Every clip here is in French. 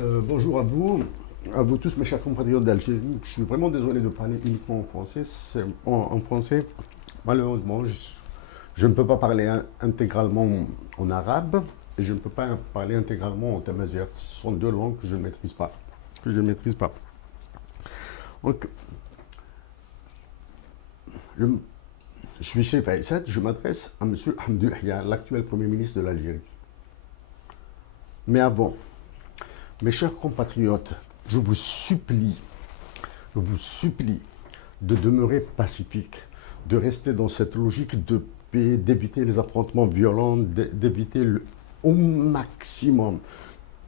Bonjour à vous tous mes chers compatriotes d'Algérie. Je suis vraiment désolé de parler uniquement en français. En français, malheureusement, je ne peux pas parler intégralement en arabe et je ne peux pas parler intégralement en tamazight. Ce sont deux langues que je ne maîtrise pas. Que je ne maîtrise pas. Donc, je, je suis chez Faïsat, je m'adresse à M. Hamdou Yahya, l'actuel Premier ministre de l'Algérie. Mais avant, mes chers compatriotes, je vous supplie de demeurer pacifique, de rester dans cette logique de paix, d'éviter les affrontements violents, d'éviter au maximum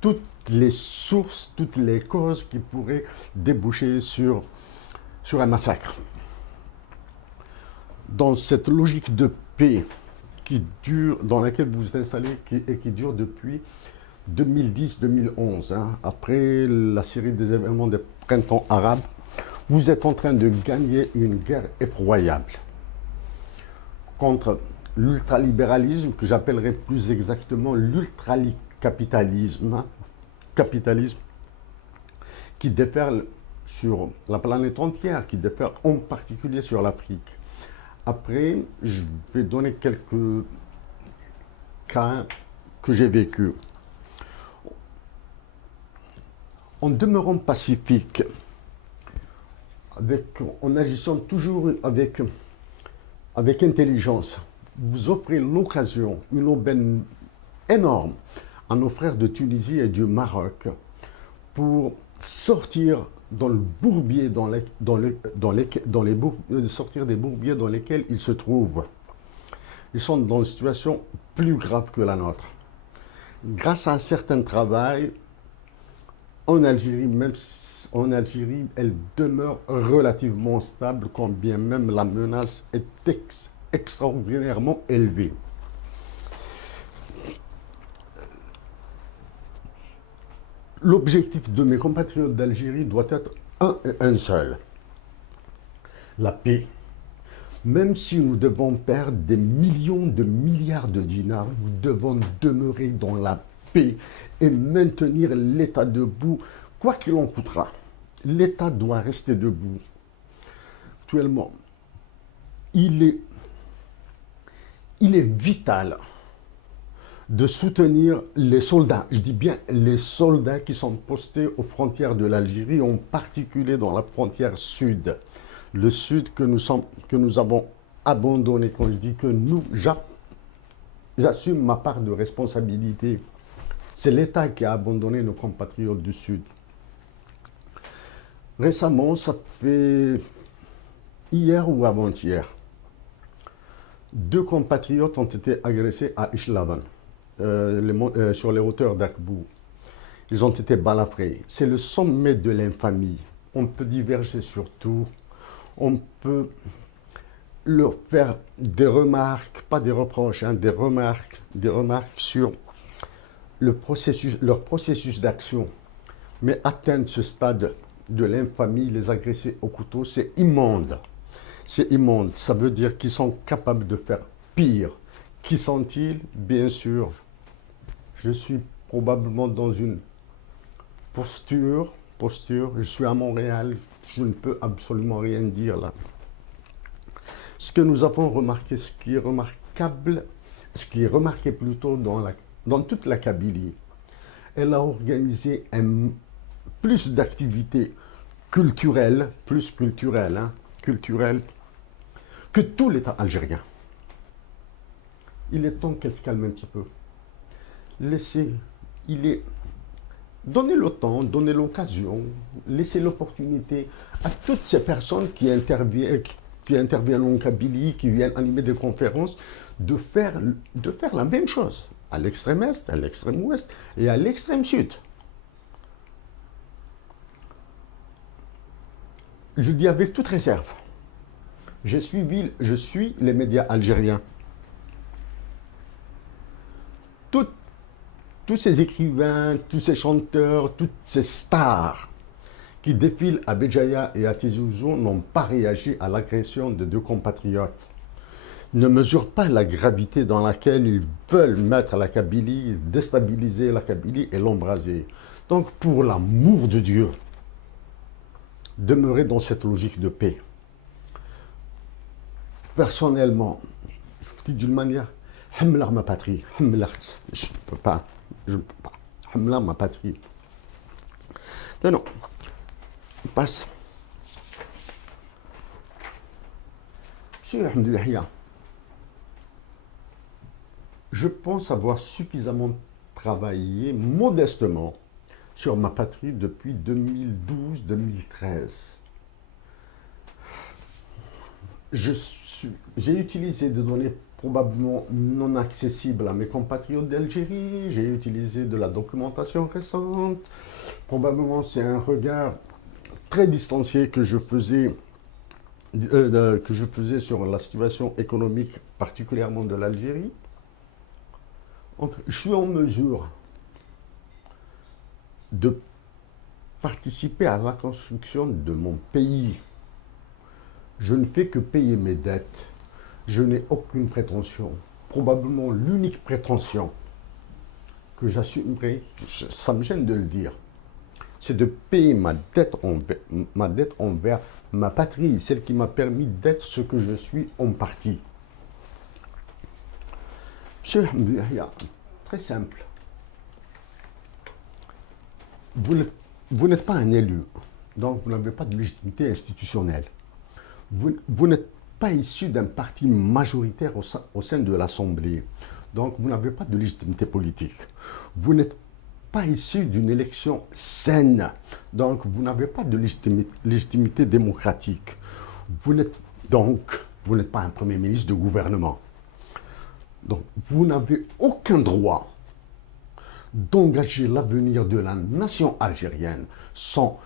toutes les sources, toutes les causes qui pourraient déboucher sur un massacre. Dans cette logique de paix dans laquelle vous vous installez et qui dure depuis 2010-2011, hein, après la série des événements des printemps arabes, vous êtes en train de gagner une guerre effroyable contre l'ultralibéralisme, que j'appellerais plus exactement l'ultracapitalisme, hein, capitalisme qui déferle sur la planète entière, qui déferle en particulier sur l'Afrique. Après, je vais donner quelques cas que j'ai vécus. En demeurant pacifique, en agissant toujours avec intelligence, vous offrez l'occasion, une aubaine énorme à nos frères de Tunisie et du Maroc pour sortir dans le bourbier sortir des bourbiers dans lesquels ils se trouvent. Ils sont dans une situation plus grave que la nôtre. Grâce à un certain travail, en Algérie, elle demeure relativement stable, quand bien même la menace est extraordinairement élevée. L'objectif de mes compatriotes d'Algérie doit être un seul: la paix. Même si nous devons perdre des millions de milliards de dinars, nous devons demeurer dans la paix et maintenir l'État debout, quoi qu'il en coûtera. L'État doit rester debout. Actuellement, il est vital de soutenir les soldats, je dis bien les soldats qui sont postés aux frontières de l'Algérie, en particulier dans la frontière sud. Le sud que nous avons abandonné. Quand je dis que j'assume ma part de responsabilité. C'est l'État qui a abandonné nos compatriotes du sud. Récemment, ça fait hier ou avant-hier, 2 compatriotes ont été agressés à Ishlavan, sur les hauteurs d'Akbou. Ils ont été balafrés. C'est le sommet de l'infamie. On peut diverger sur tout. On peut leur faire des remarques, pas des reproches, hein, des remarques sur leur processus d'action. Mais atteindre ce stade de l'infamie, les agresser au couteau, c'est immonde. C'est immonde. Ça veut dire qu'ils sont capables de faire pire. Qui sont-ils? Bien sûr, je suis probablement dans une posture, je suis à Montréal, je ne peux absolument rien dire là. Ce que nous avons remarqué, ce qui est remarqué plutôt dans toute la Kabylie, elle a organisé plus d'activités culturelles, que tout l'État algérien. Il est temps qu'elle se calme un petit peu. Donnez le temps, donnez l'occasion, laissez l'opportunité à toutes ces personnes qui interviennent en Kabylie, qui viennent animer des conférences, de faire la même chose à l'extrême est, à l'extrême ouest et à l'extrême sud. Je dis avec toute réserve, je suis les médias algériens. Tous ces écrivains, tous ces chanteurs, toutes ces stars qui défilent à Béjaïa et à Tizi Ouzou n'ont pas réagi à l'agression de 2 compatriotes. ne mesurent pas la gravité dans laquelle ils veulent mettre la Kabylie, déstabiliser la Kabylie et l'embraser. Donc, pour l'amour de Dieu, demeurez dans cette logique de paix. Personnellement, je vous dis d'une manière, Hamlar ma patrie, Hamlar, je ne peux pas, Hamlar ma patrie. Non, non, on passe. Monsieur Ahmed Yahya, je pense avoir suffisamment travaillé modestement sur ma patrie depuis 2012-2013. J'ai utilisé des données probablement non accessibles à mes compatriotes d'Algérie, j'ai utilisé de la documentation récente, probablement c'est un regard très distancié que je faisais sur la situation économique, particulièrement de l'Algérie. Donc, je suis en mesure de participer à la construction de mon pays. Je ne fais que payer mes dettes. Je n'ai aucune prétention. Probablement l'unique prétention que j'assumerai, ça me gêne de le dire, c'est de payer ma dette envers ma patrie, celle qui m'a permis d'être ce que je suis en partie. Monsieur Yahya, très simple. Vous n'êtes pas un élu, donc vous n'avez pas de légitimité institutionnelle. Vous n'êtes pas issu d'un parti majoritaire au sein de l'Assemblée, donc vous n'avez pas de légitimité politique. Vous n'êtes pas issu d'une élection saine, donc vous n'avez pas de légitimité démocratique. Vous n'êtes pas un Premier ministre de gouvernement. Donc, vous n'avez aucun droit d'engager l'avenir de la nation algérienne sans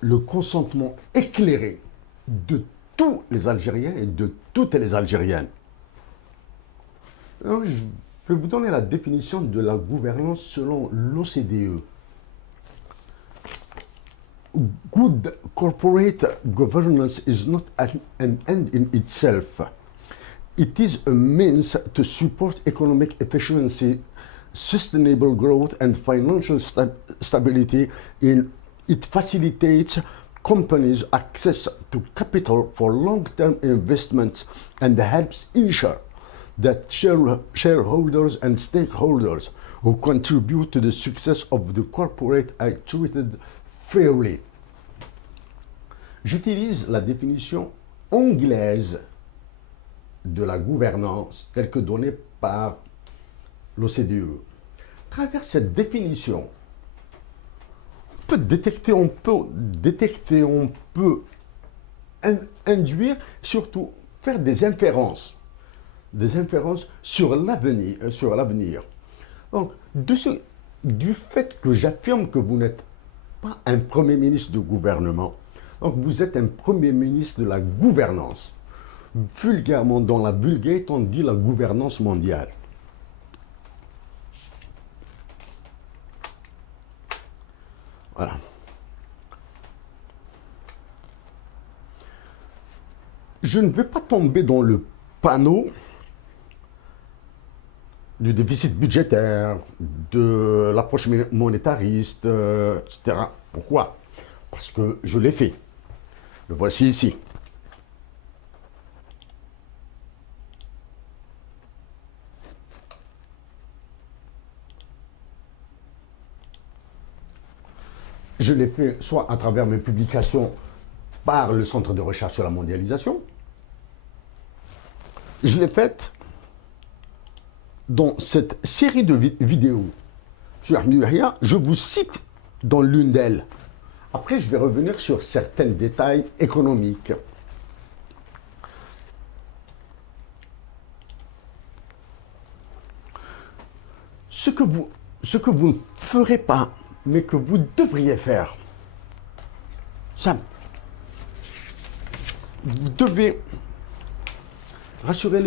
le consentement éclairé de tous les Algériens et de toutes les Algériennes. Alors, je vais vous donner la définition de la gouvernance selon l'OCDE. Good corporate governance is not an end in itself. It is a means to support economic efficiency, sustainable growth, and financial stability. It facilitates companies' access to capital for long-term investments and helps ensure that shareholders and stakeholders who contribute to the success of the corporate are treated fairly. J'utilise la définition anglaise de la gouvernance telle que donnée par l'OCDE. À travers cette définition, on peut induire, surtout faire des inférences sur l'avenir. Donc, du fait que j'affirme que vous n'êtes pas un Premier ministre de gouvernement, donc vous êtes un Premier ministre de la gouvernance. Vulgairement, dans la vulgate, on dit la gouvernance mondiale. Voilà. Je ne vais pas tomber dans le panneau du déficit budgétaire, de l'approche monétariste, etc. Pourquoi? Parce que je l'ai fait. Le voici ici. Je l'ai fait soit à travers mes publications par le Centre de recherche sur la mondialisation. Je l'ai faite dans cette série de vidéos sur Ahmed Yahya. Je vous cite dans l'une d'elles. Après, je vais revenir sur certains détails économiques. Ce que vous ne ferez pas, mais que vous devriez faire, ça, vous devez rassurer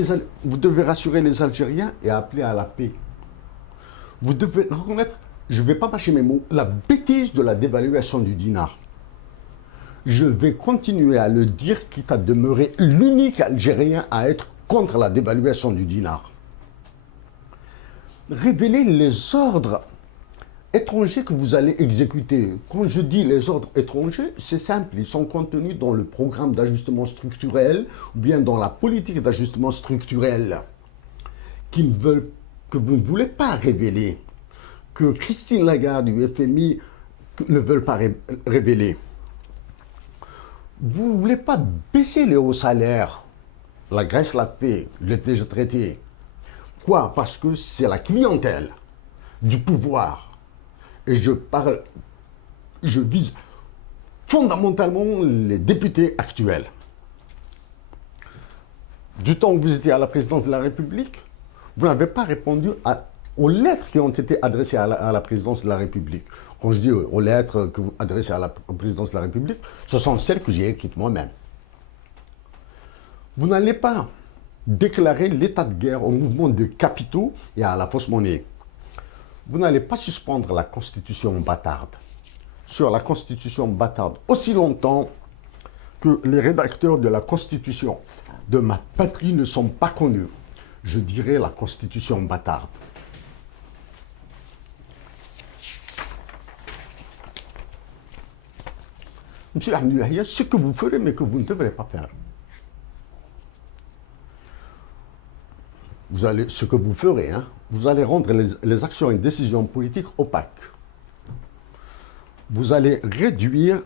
les Algériens et appeler à la paix. Vous devez reconnaître, je ne vais pas mâcher mes mots, la bêtise de la dévaluation du dinar. Je vais continuer à le dire, quitte à demeurer l'unique Algérien à être contre la dévaluation du dinar. Révélez les ordres étrangers que vous allez exécuter. Quand je dis les ordres étrangers, c'est simple, ils sont contenus dans le programme d'ajustement structurel ou bien dans la politique d'ajustement structurel que vous ne voulez pas révéler, que Christine Lagarde du FMI ne veulent pas révéler. Vous ne voulez pas baisser les hauts salaires. La Grèce l'a fait, je l'ai déjà traité. Quoi? Parce que c'est la clientèle du pouvoir. Et je vise fondamentalement les députés actuels. Du temps où vous étiez à la présidence de la République, vous n'avez pas répondu aux lettres qui ont été adressées à la présidence de la République. Quand je dis aux lettres que vous adressez à la présidence de la République, ce sont celles que j'ai écrites moi-même. Vous n'allez pas déclarer l'état de guerre au mouvement de capitaux et à la fausse monnaie. Vous n'allez pas suspendre la Constitution bâtarde. Sur la Constitution bâtarde, aussi longtemps que les rédacteurs de la Constitution de ma patrie ne sont pas connus, je dirais la Constitution bâtarde. Monsieur Hamdou Yahya, ce que vous ferez mais que vous ne devrez pas faire. Ce que vous ferez, vous allez rendre les actions et décisions politiques opaques. Vous allez réduire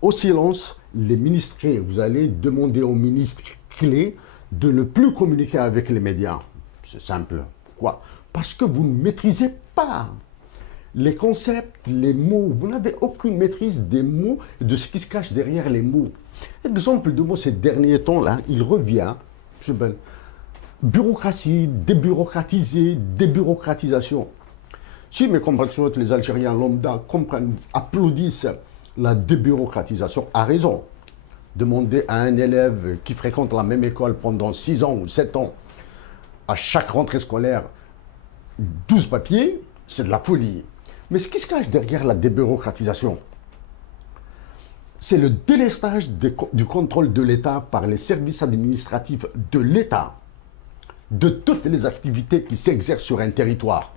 au silence les ministres clés. Vous allez demander aux ministres clés de ne plus communiquer avec les médias. C'est simple. Pourquoi? Parce que vous ne maîtrisez pas les concepts, les mots. Vous n'avez aucune maîtrise des mots et de ce qui se cache derrière les mots. Exemple de mots ces derniers temps-là, il revient. Bureaucratie, débureaucratiser, débureaucratisation. Si mes compatriotes, les Algériens lambda, comprennent, applaudissent la débureaucratisation, à raison. Demandez à un élève qui fréquente la même école pendant 6 ans ou 7 ans, à chaque rentrée scolaire, 12 papiers, c'est de la folie. Mais ce qui se cache derrière la débureaucratisation, c'est le délestage du contrôle de l'État par les services administratifs de l'État, de toutes les activités qui s'exercent sur un territoire.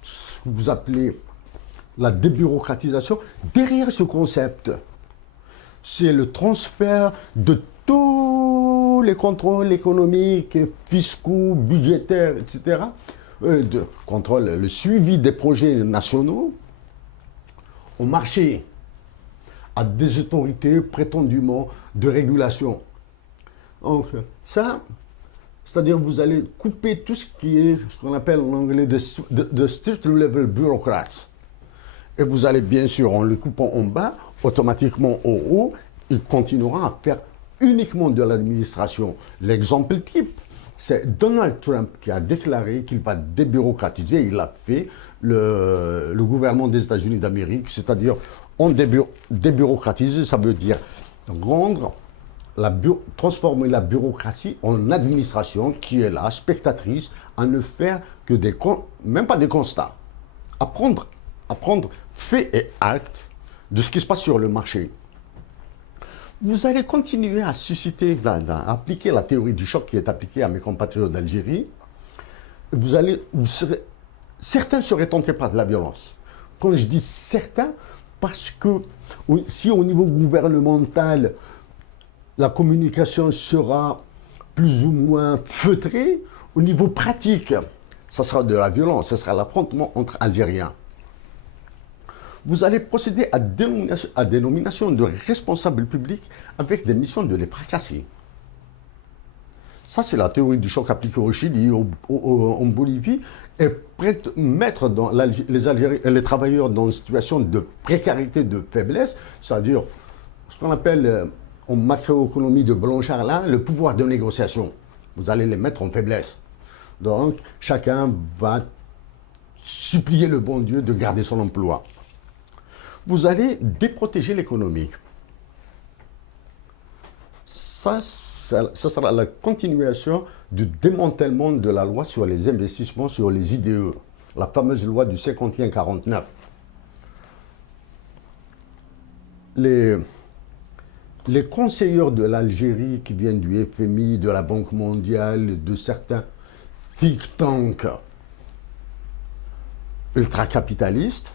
Ce que vous appelez la débureaucratisation, derrière ce concept, c'est le transfert de tous les contrôles économiques, fiscaux, budgétaires, etc., le suivi des projets nationaux au marché, à des autorités prétendument de régulation. Donc ça, c'est-à-dire vous allez couper tout ce qui est ce qu'on appelle en anglais de street level bureaucrats. Et vous allez bien sûr, en le coupant en bas, automatiquement au haut, il continuera à faire uniquement de l'administration. L'exemple type, c'est Donald Trump qui a déclaré qu'il va débureaucratiser. Il a fait le gouvernement des États-Unis d'Amérique, c'est-à-dire débureaucratiser, ça veut dire transformer la bureaucratie en administration qui est là, spectatrice, à ne faire que même pas des constats, à prendre faits et actes de ce qui se passe sur le marché. Vous allez continuer à susciter, à appliquer la théorie du choc qui est appliquée à mes compatriotes d'Algérie. Certains seraient tentés par de la violence. Quand je dis certains, parce que si au niveau gouvernemental, la communication sera plus ou moins feutrée, au niveau pratique, ça sera de la violence, ce sera l'affrontement entre Algériens. Vous allez procéder à des nominations de responsables publics avec des missions de les fracasser. Ça, c'est la théorie du choc appliquée au Chili, en Bolivie, et mettre les travailleurs dans une situation de précarité, de faiblesse, c'est-à-dire ce qu'on appelle en macroéconomie de Blanchard, là, le pouvoir de négociation. Vous allez les mettre en faiblesse. Donc, chacun va supplier le bon Dieu de garder son emploi. Vous allez déprotéger l'économie. Ça sera la continuation du démantèlement de la loi sur les investissements sur les IDE, la fameuse loi du 51-49. les conseillers de l'Algérie qui viennent du FMI, de la Banque mondiale, de certains think tanks ultracapitalistes,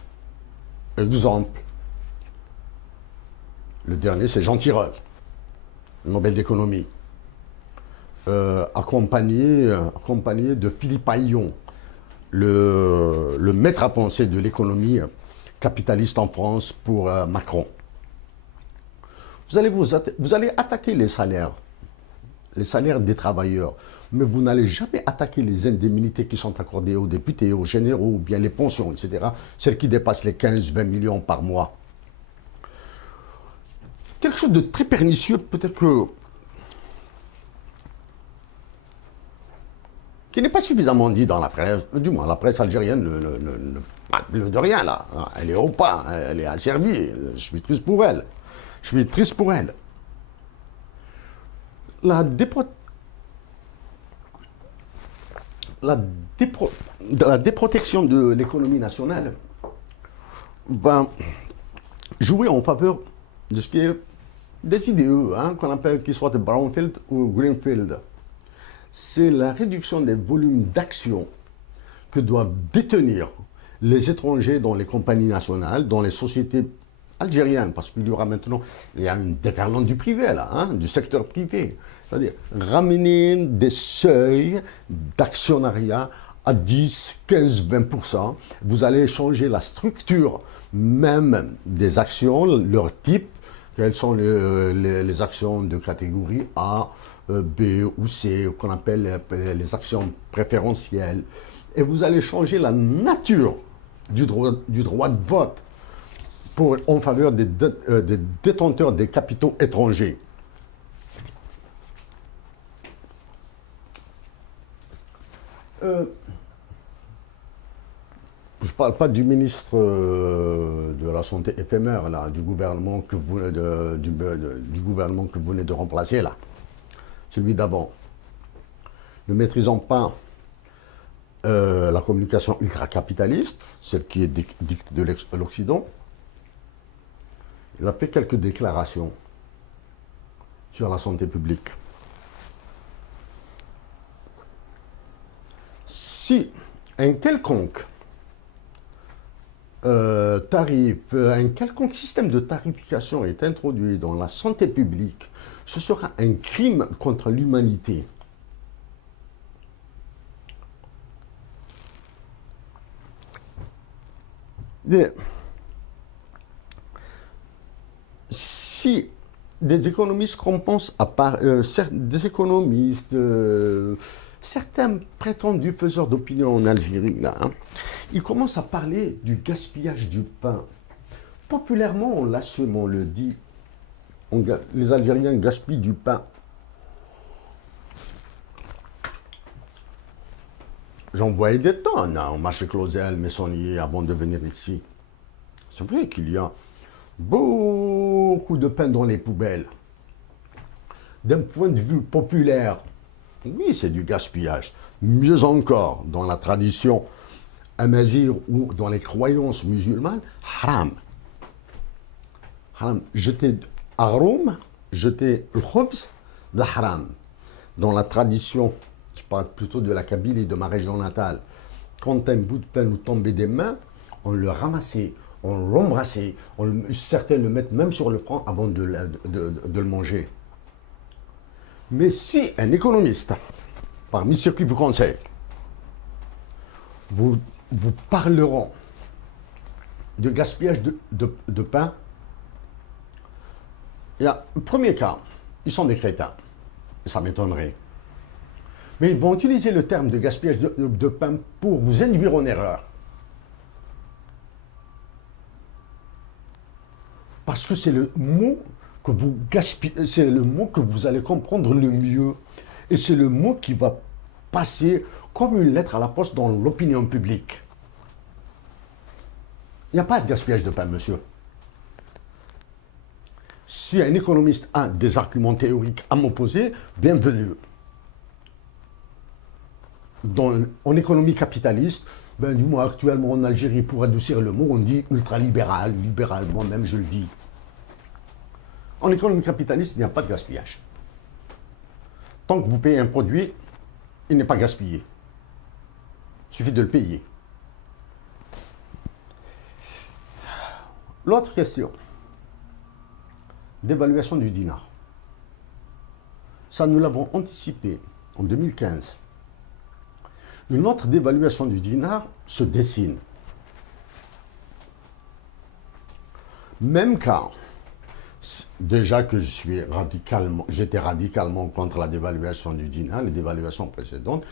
exemple, le dernier c'est Jean Tirole, Nobel d'économie, accompagné de Philippe Aillon, le maître à penser de l'économie capitaliste en France pour Macron. Vous allez attaquer les salaires des travailleurs, mais vous n'allez jamais attaquer les indemnités qui sont accordées aux députés, aux généraux, ou bien les pensions, etc., celles qui dépassent les 15-20 millions par mois. Quelque chose de très pernicieux, peut-être que qui n'est pas suffisamment dit dans la presse, du moins la presse algérienne ne parle de rien là. Elle est au pas, elle est asservie, je suis triste pour elle. Je suis triste pour elle. La déprotection de l'économie nationale va jouer en faveur de ce qui est des IDE, qu'on appelle qu'ils soient Brownfield ou Greenfield. C'est la réduction des volumes d'actions que doivent détenir les étrangers dans les compagnies nationales, dans les sociétés algériennes, parce qu'il y aura maintenant, il y a une déferlante du privé là, du secteur privé. C'est-à-dire ramener des seuils d'actionnariat à 10, 15, 20%. Vous allez changer la structure même des actions, leur type. Quelles sont les actions de catégorie A, B ou C, qu'on appelle les actions préférentielles. Et vous allez changer la nature du droit de vote en faveur des détenteurs des capitaux étrangers. Je ne parle pas du ministre de la Santé éphémère, là, du gouvernement que vous venez de remplacer, là. Celui d'avant. Ne maîtrisant pas la communication ultra-capitaliste, celle qui est dictée de l'Occident, il a fait quelques déclarations sur la santé publique. Si un quelconque un quelconque système de tarification est introduit dans la santé publique, ce sera un crime contre l'humanité. Si des économistes compensent à part des économistes, certains prétendus faiseurs d'opinion en Algérie, là, ils commencent à parler du gaspillage du pain. Populairement, on l'assume, on le dit. Les Algériens gaspillent du pain. J'en voyais des tonnes au marché Clausel, Messonnier, avant de venir ici. C'est vrai qu'il y a beaucoup de pain dans les poubelles. D'un point de vue populaire, oui, c'est du gaspillage. Mieux encore, dans la tradition amazigh ou dans les croyances musulmanes, haram. Haram. Jeter haram, jeter le khobz, de haram. Dans la tradition, je parle plutôt de la Kabylie, de ma région natale, quand un bout de pain nous tombait des mains, on le ramassait, on l'embrassait, certains le mettent même sur le front avant de le manger. Mais si un économiste, parmi ceux qui vous conseillent, vous parleront de gaspillage de pain, il y a un premier cas, ils sont des crétins, ça m'étonnerait. Mais ils vont utiliser le terme de gaspillage de pain pour vous induire en erreur. Parce que c'est le mot que vous gaspillez, c'est le mot que vous allez comprendre le mieux. Et c'est le mot qui va passer comme une lettre à la poste dans l'opinion publique. Il n'y a pas de gaspillage de pain, monsieur. Si un économiste a des arguments théoriques à m'opposer, bienvenue. En économie capitaliste, du moins actuellement en Algérie, pour adoucir le mot, on dit ultralibéral, libéral, moi-même je le dis. En économie capitaliste, il n'y a pas de gaspillage. Tant que vous payez un produit, il n'est pas gaspillé. Il suffit de le payer. L'autre question, d'évaluation du dinar. Ça, nous l'avons anticipé en 2015. Une autre dévaluation du dinar se dessine. Même quand, déjà que j'étais radicalement contre la dévaluation du dinar, les dévaluations précédentes,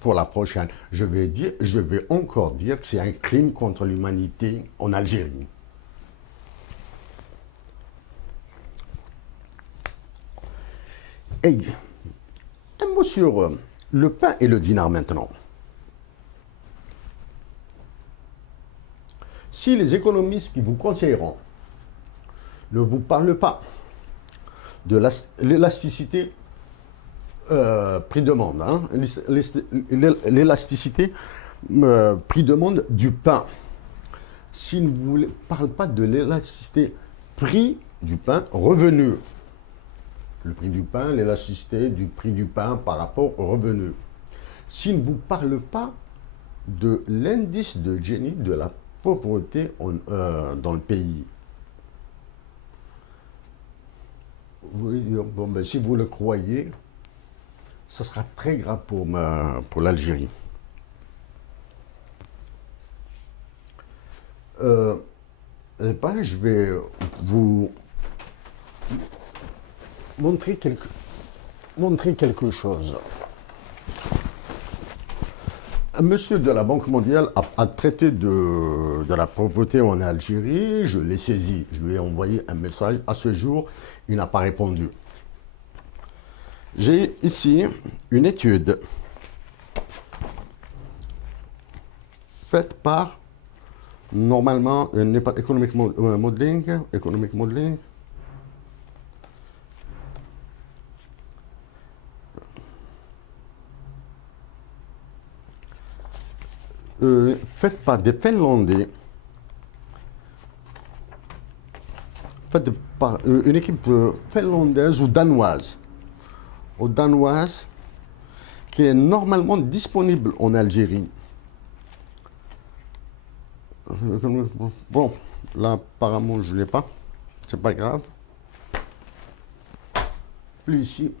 pour la prochaine, je vais encore dire que c'est un crime contre l'humanité en Algérie. Et un mot sur le pain et le dinar maintenant. Si les économistes qui vous conseilleront ne vous parlent pas de l'élasticité prix-demande, hein, l'élasticité prix-demande du pain, s'ils ne vous parlent pas de l'élasticité prix du pain revenu, le prix du pain, l'élasticité du prix du pain par rapport au revenu, s'ils ne vous parlent pas de l'indice de Gini de la pauvreté dans le pays. Oui, bon, ben, si vous le croyez, ça sera très grave pour l'Algérie. Ben, je vais vous montrer quelque chose. Un monsieur de la Banque mondiale a traité de la pauvreté en Algérie. Je l'ai saisi. Je lui ai envoyé un message. À ce jour, il n'a pas répondu. J'ai ici une étude faite par, normalement, Economic Modeling. Faite par des Finlandais, faite par une équipe finlandaise ou danoise, qui est normalement disponible en Algérie. Bon, là apparemment je ne l'ai pas, c'est pas grave. Plus ici.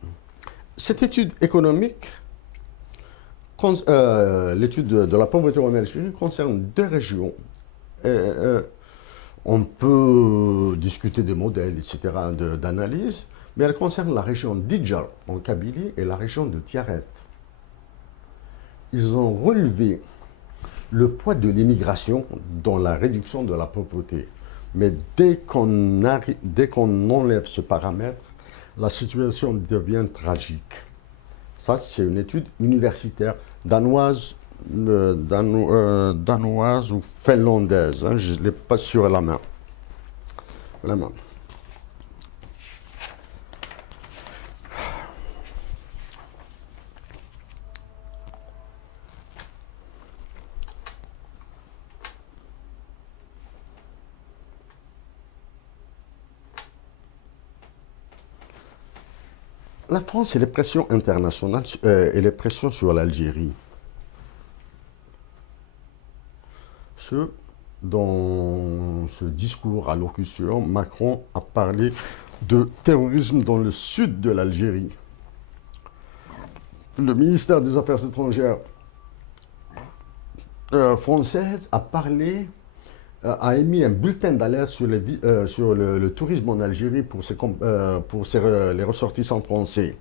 Cette étude économique, l'étude de la pauvreté en Algérie concerne deux régions. On peut discuter des modèles, etc., d'analyse, mais elle concerne la région d'Idjar en Kabylie et la région de Tiaret. Ils ont relevé le poids de l'immigration dans la réduction de la pauvreté. Mais dès qu'on enlève ce paramètre, la situation devient tragique. Ça, c'est une étude universitaire danoise ou finlandaise. Hein, je ne l'ai pas sur la main. La France et les pressions internationales et les pressions sur l'Algérie. Dans ce discours à allocution, Macron a parlé de terrorisme dans le sud de l'Algérie. Le ministère des Affaires étrangères française a émis un bulletin d'alerte sur le tourisme en Algérie pour les ressortissants français.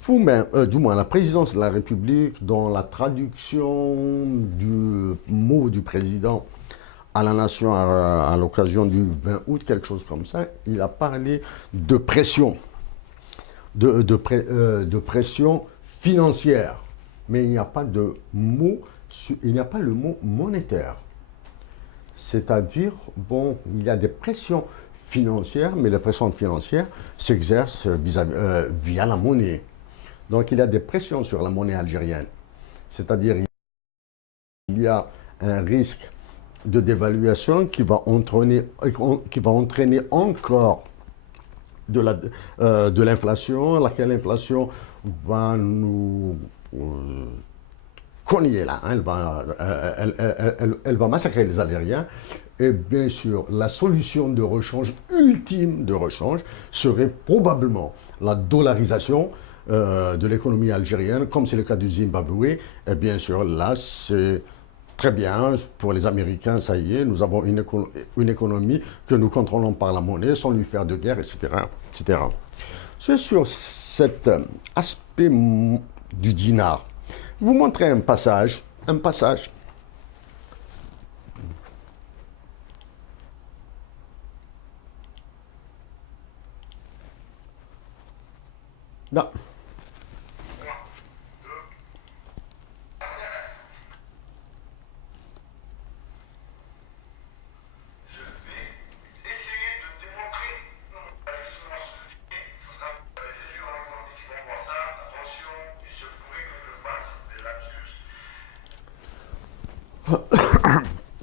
Vous-même, du moins la présidence de la République, dans la traduction du mot du président à la nation à l'occasion du 20 août, quelque chose comme ça, il a parlé de pression, de pression financière. Mais il n'y a pas de mot, il n'y a pas le mot monétaire. C'est-à-dire, bon, il y a des pressions financières, mais les pressions financières s'exercent via la monnaie. Donc, il y a des pressions sur la monnaie algérienne. C'est-à-dire, il y a un risque de dévaluation qui va entraîner encore de l'inflation, laquelle inflation va nous cogner là, hein, elle va massacrer les Algériens. Et bien sûr, la solution de rechange, ultime de rechange, serait probablement la dollarisation de l'économie algérienne, comme c'est le cas du Zimbabwe. Et bien sûr, là, c'est très bien pour les Américains, ça y est, nous avons une économie que nous contrôlons par la monnaie sans lui faire de guerre, etc. etc. C'est sur cet aspect du dinar. Je vous montrer un passage. Là.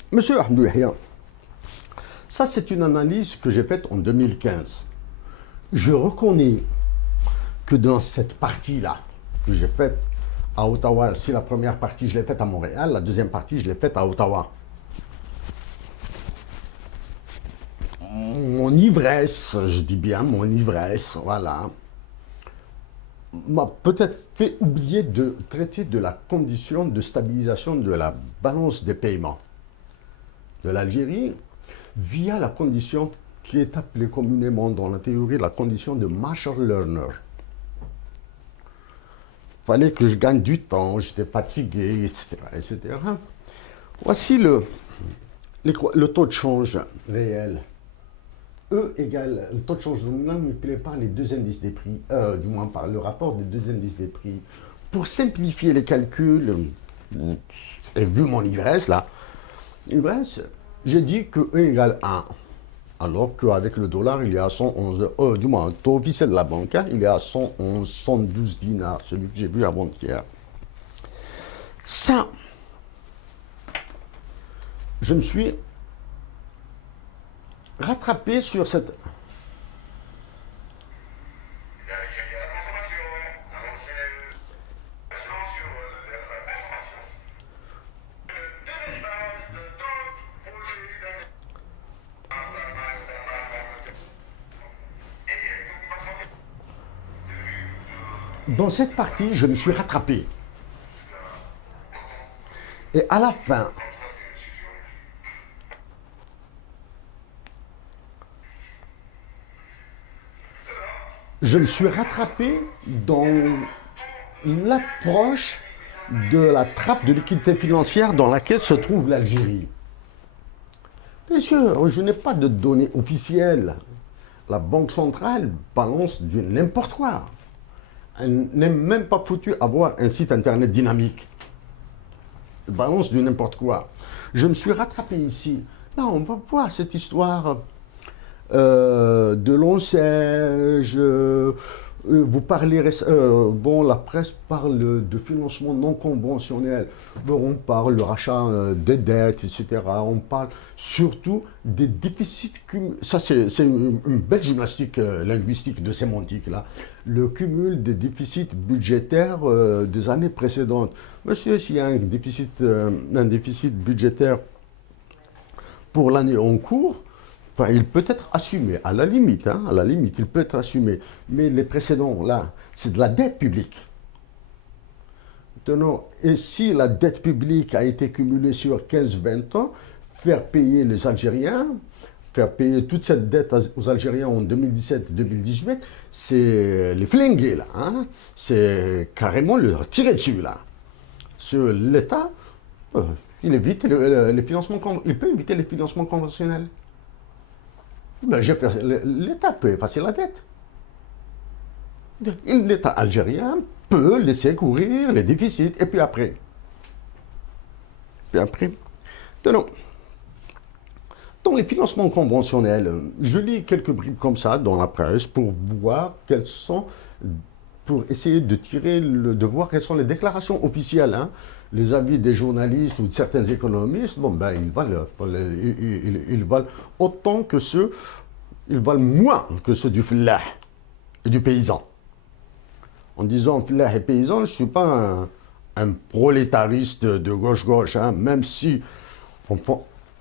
Monsieur Ahmed Yahya, ça c'est une analyse que j'ai faite en 2015. Je reconnais que dans cette partie-là que j'ai faite à Ottawa, si la première partie je l'ai faite à Montréal, la deuxième partie je l'ai faite à Ottawa. Mon ivresse, je dis bien mon ivresse, voilà, m'a peut-être fait oublier de traiter de la condition de stabilisation de la balance des paiements de l'Algérie via la condition qui est appelée communément dans la théorie la condition de Marshall-Lerner. Il fallait que je gagne du temps, j'étais fatigué, etc., etc. Voici le taux de change réel. E égale le taux de change nominal multiplié par les deux indices des prix, du moins par le rapport des deux indices des prix. Pour simplifier les calculs, et vu mon ivresse là, j'ai dit que E égale 1. Alors qu'avec le dollar, il est à 111, du moins, le taux officiel de la banque, hein, il est à 111, 112 dinars, celui que j'ai vu avant-hier. Ça, je me suis rattrapé sur cette... Dans cette partie, je me suis rattrapé. Et à la fin, je me suis rattrapé dans l'approche de la trappe de liquidité financière dans laquelle se trouve l'Algérie. Bien sûr, je n'ai pas de données officielles. La Banque centrale balance du n'importe quoi. Elle n'est même pas foutue avoir un site internet dynamique. Elle balance du n'importe quoi. Je me suis rattrapé ici. Là, on va voir cette histoire de l'ONCEJ. Vous parlez, bon, la presse parle de financement non conventionnel. Bon, on parle du rachat des dettes, etc. On parle surtout des déficits cumulés. Ça, c'est une belle gymnastique linguistique de sémantique, là. Le cumul des déficits budgétaires des années précédentes. Monsieur, s'il y a un déficit budgétaire pour l'année en cours, enfin, il peut être assumé, à la limite, il peut être assumé. Mais les précédents, là, c'est de la dette publique. Maintenant, et si la dette publique a été cumulée sur 15-20 ans, faire payer les Algériens, faire payer toute cette dette aux Algériens en 2017-2018, c'est les flinguer, là. Hein? C'est carrément leur tirer dessus, là. Sur l'État, il évite les financements, il peut éviter les financements conventionnels. Ben, l'État peut effacer la dette. L'État algérien peut laisser courir les déficits. Et puis après. Donc, dans les financements conventionnels, je lis quelques bribes comme ça dans la presse pour voir quelles sont, pour essayer de voir quelles sont les déclarations officielles, hein. Les avis des journalistes ou de certains économistes, bon ben ils valent autant que ceux ils valent moins que ceux du fellah et du paysan. En disant fellah et paysan, je ne suis pas un prolétariste de gauche-gauche, hein, même si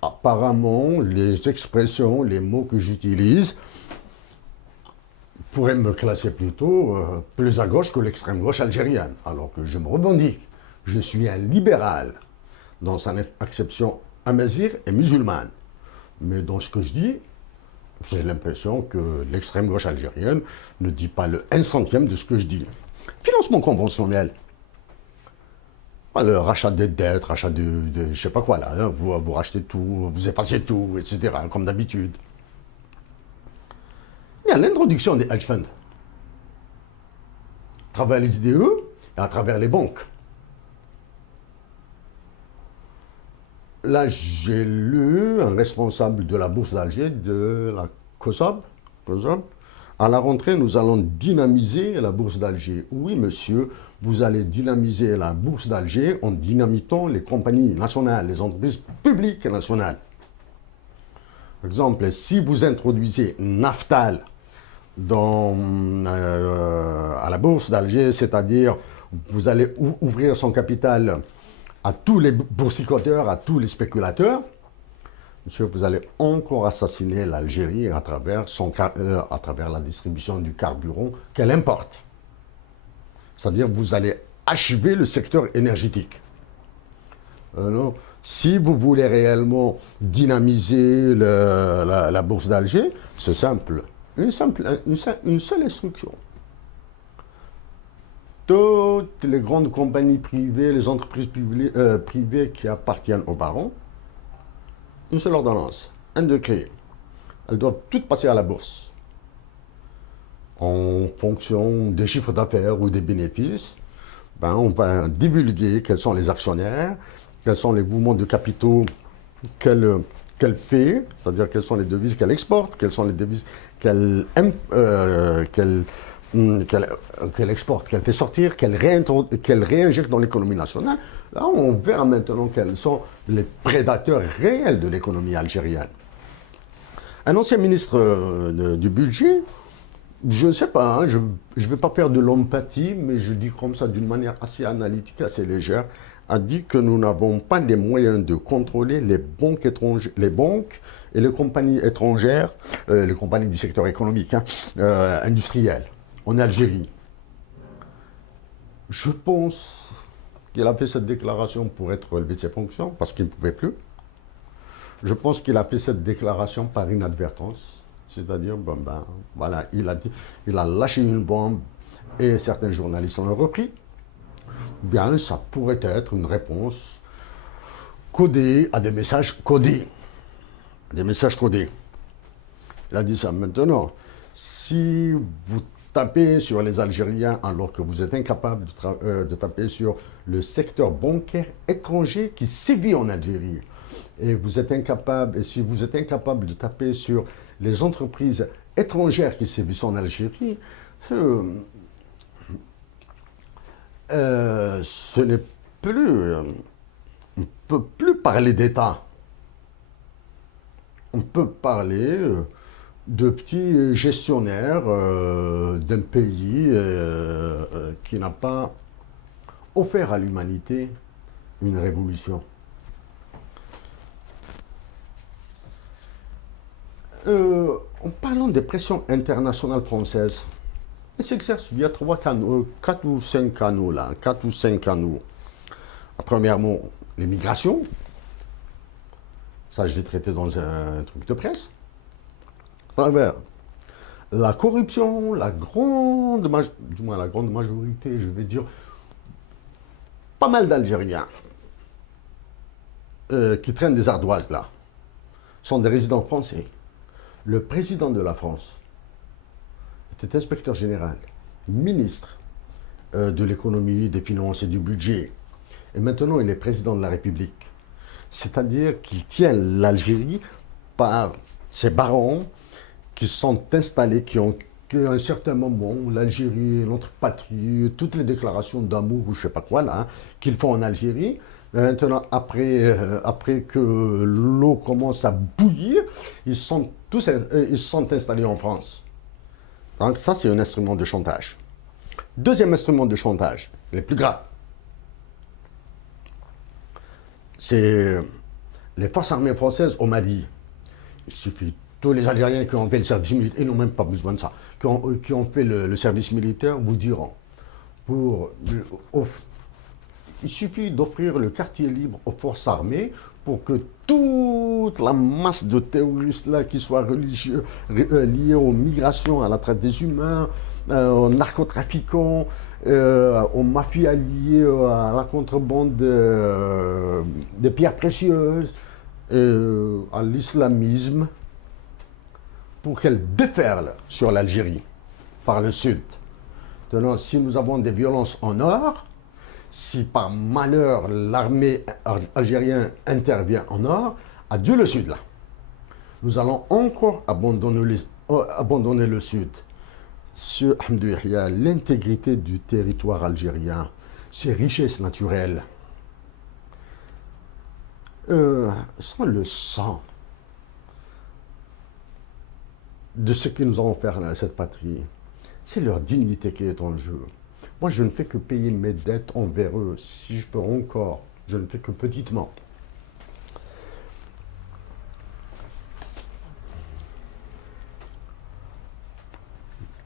apparemment les expressions, les mots que j'utilise pourraient me classer plutôt plus à gauche que l'extrême gauche algérienne, alors que je me revendique. Je suis un libéral dans sa acception amazigh et musulmane. Mais dans ce que je dis, j'ai l'impression que l'extrême gauche algérienne ne dit pas le 1/100 de ce que je dis. Financement conventionnel. Le rachat des dettes, rachat de je sais pas quoi là, hein, vous rachetez tout, vous effacez tout, etc., comme d'habitude. Il y a l'introduction des hedge funds. À travers les IDE et à travers les banques. Là, j'ai lu un responsable de la bourse d'Alger, de la COSAB. À la rentrée, nous allons dynamiser la bourse d'Alger. Oui, monsieur, vous allez dynamiser la bourse d'Alger en dynamitant les compagnies nationales, les entreprises publiques nationales. Par exemple, si vous introduisez Naftal à la bourse d'Alger, c'est-à-dire vous allez ouvrir son capital à tous les boursicoteurs, à tous les spéculateurs, monsieur, vous allez encore assassiner l'Algérie à travers la distribution du carburant qu'elle importe. C'est-à-dire vous allez achever le secteur énergétique. Alors, si vous voulez réellement dynamiser la bourse d'Alger, c'est simple. Une seule instruction. Toutes les grandes compagnies privées, les entreprises privées qui appartiennent aux barons, une seule ordonnance, un décret. Elles doivent toutes passer à la bourse. En fonction des chiffres d'affaires ou des bénéfices, on va divulguer quels sont les actionnaires, quels sont les mouvements de capitaux qu'elle fait, c'est-à-dire quelles sont les devises qu'elle exporte, quelles sont les devises qu'elle exporte, qu'elle fait sortir, qu'elle réinjecte dans l'économie nationale. Là, on verra maintenant quels sont les prédateurs réels de l'économie algérienne. Un ancien ministre du budget, je ne sais pas, hein, je ne vais pas faire de l'empathie, mais je dis comme ça d'une manière assez analytique, assez légère, a dit que nous n'avons pas les moyens de contrôler les banques et les compagnies étrangères, les compagnies du secteur économique, industriel, en Algérie. Je pense qu'il a fait cette déclaration pour être relevé de ses fonctions, parce qu'il ne pouvait plus. Je pense qu'il a fait cette déclaration par inadvertance, c'est-à-dire, voilà, il a lâché une bombe et certains journalistes l'ont repris. Bien, ça pourrait être une réponse codée à des messages codés. Des messages codés. Il a dit ça. Maintenant, si vous tapez sur les Algériens alors que vous êtes incapable de taper sur le secteur bancaire étranger qui sévit en Algérie, et vous êtes incapable, et si vous êtes incapable de taper sur les entreprises étrangères qui sévissent en Algérie, ce n'est plus, on ne peut plus parler d'État. On peut parler de petits gestionnaires d'un pays qui n'a pas offert à l'humanité une révolution. En parlant des pressions internationales françaises, elles s'exercent via 4 ou 5 canaux là, 4 ou 5 canaux. Premièrement, les migrations. Ça, je l'ai traité dans un truc de presse. La corruption, la grande majorité, je vais dire, pas mal d'Algériens qui traînent des ardoises là, sont des résidents français. Le président de la France était inspecteur général, ministre de l'économie, des finances et du budget. Et maintenant, il est président de la République. C'est-à-dire qu'il tient l'Algérie par ses barons qui sont installés, qui ont qu'à un certain moment, l'Algérie, notre patrie, toutes les déclarations d'amour ou je ne sais pas quoi là, qu'ils font en Algérie, Maintenant, après que l'eau commence à bouillir, ils sont installés en France. Donc ça, c'est un instrument de chantage. Deuxième instrument de chantage, le plus grave, c'est les forces armées françaises au Mali. Il suffit, tous les Algériens qui ont fait le service militaire, ils n'ont même pas besoin de ça, qui ont fait le service militaire vous diront, pour, il suffit d'offrir le quartier libre aux forces armées pour que toute la masse de terroristes là, qui soient religieux, liés aux migrations, à la traite des humains, aux narcotrafiquants, aux mafias liées à la contrebande des pierres précieuses, à l'islamisme, pour qu'elle déferle sur l'Algérie par le sud. Maintenant, si nous avons des violences en nord, si par malheur l'armée algérienne intervient en nord, adieu le sud là. Nous allons encore abandonner le sud. Sur l'intégrité du territoire algérien, ses richesses naturelles, sans le sang de ce que nous allons faire à cette patrie, c'est leur dignité qui est en jeu. Moi, je ne fais que payer mes dettes envers eux. Si je peux encore, je ne fais que petitement.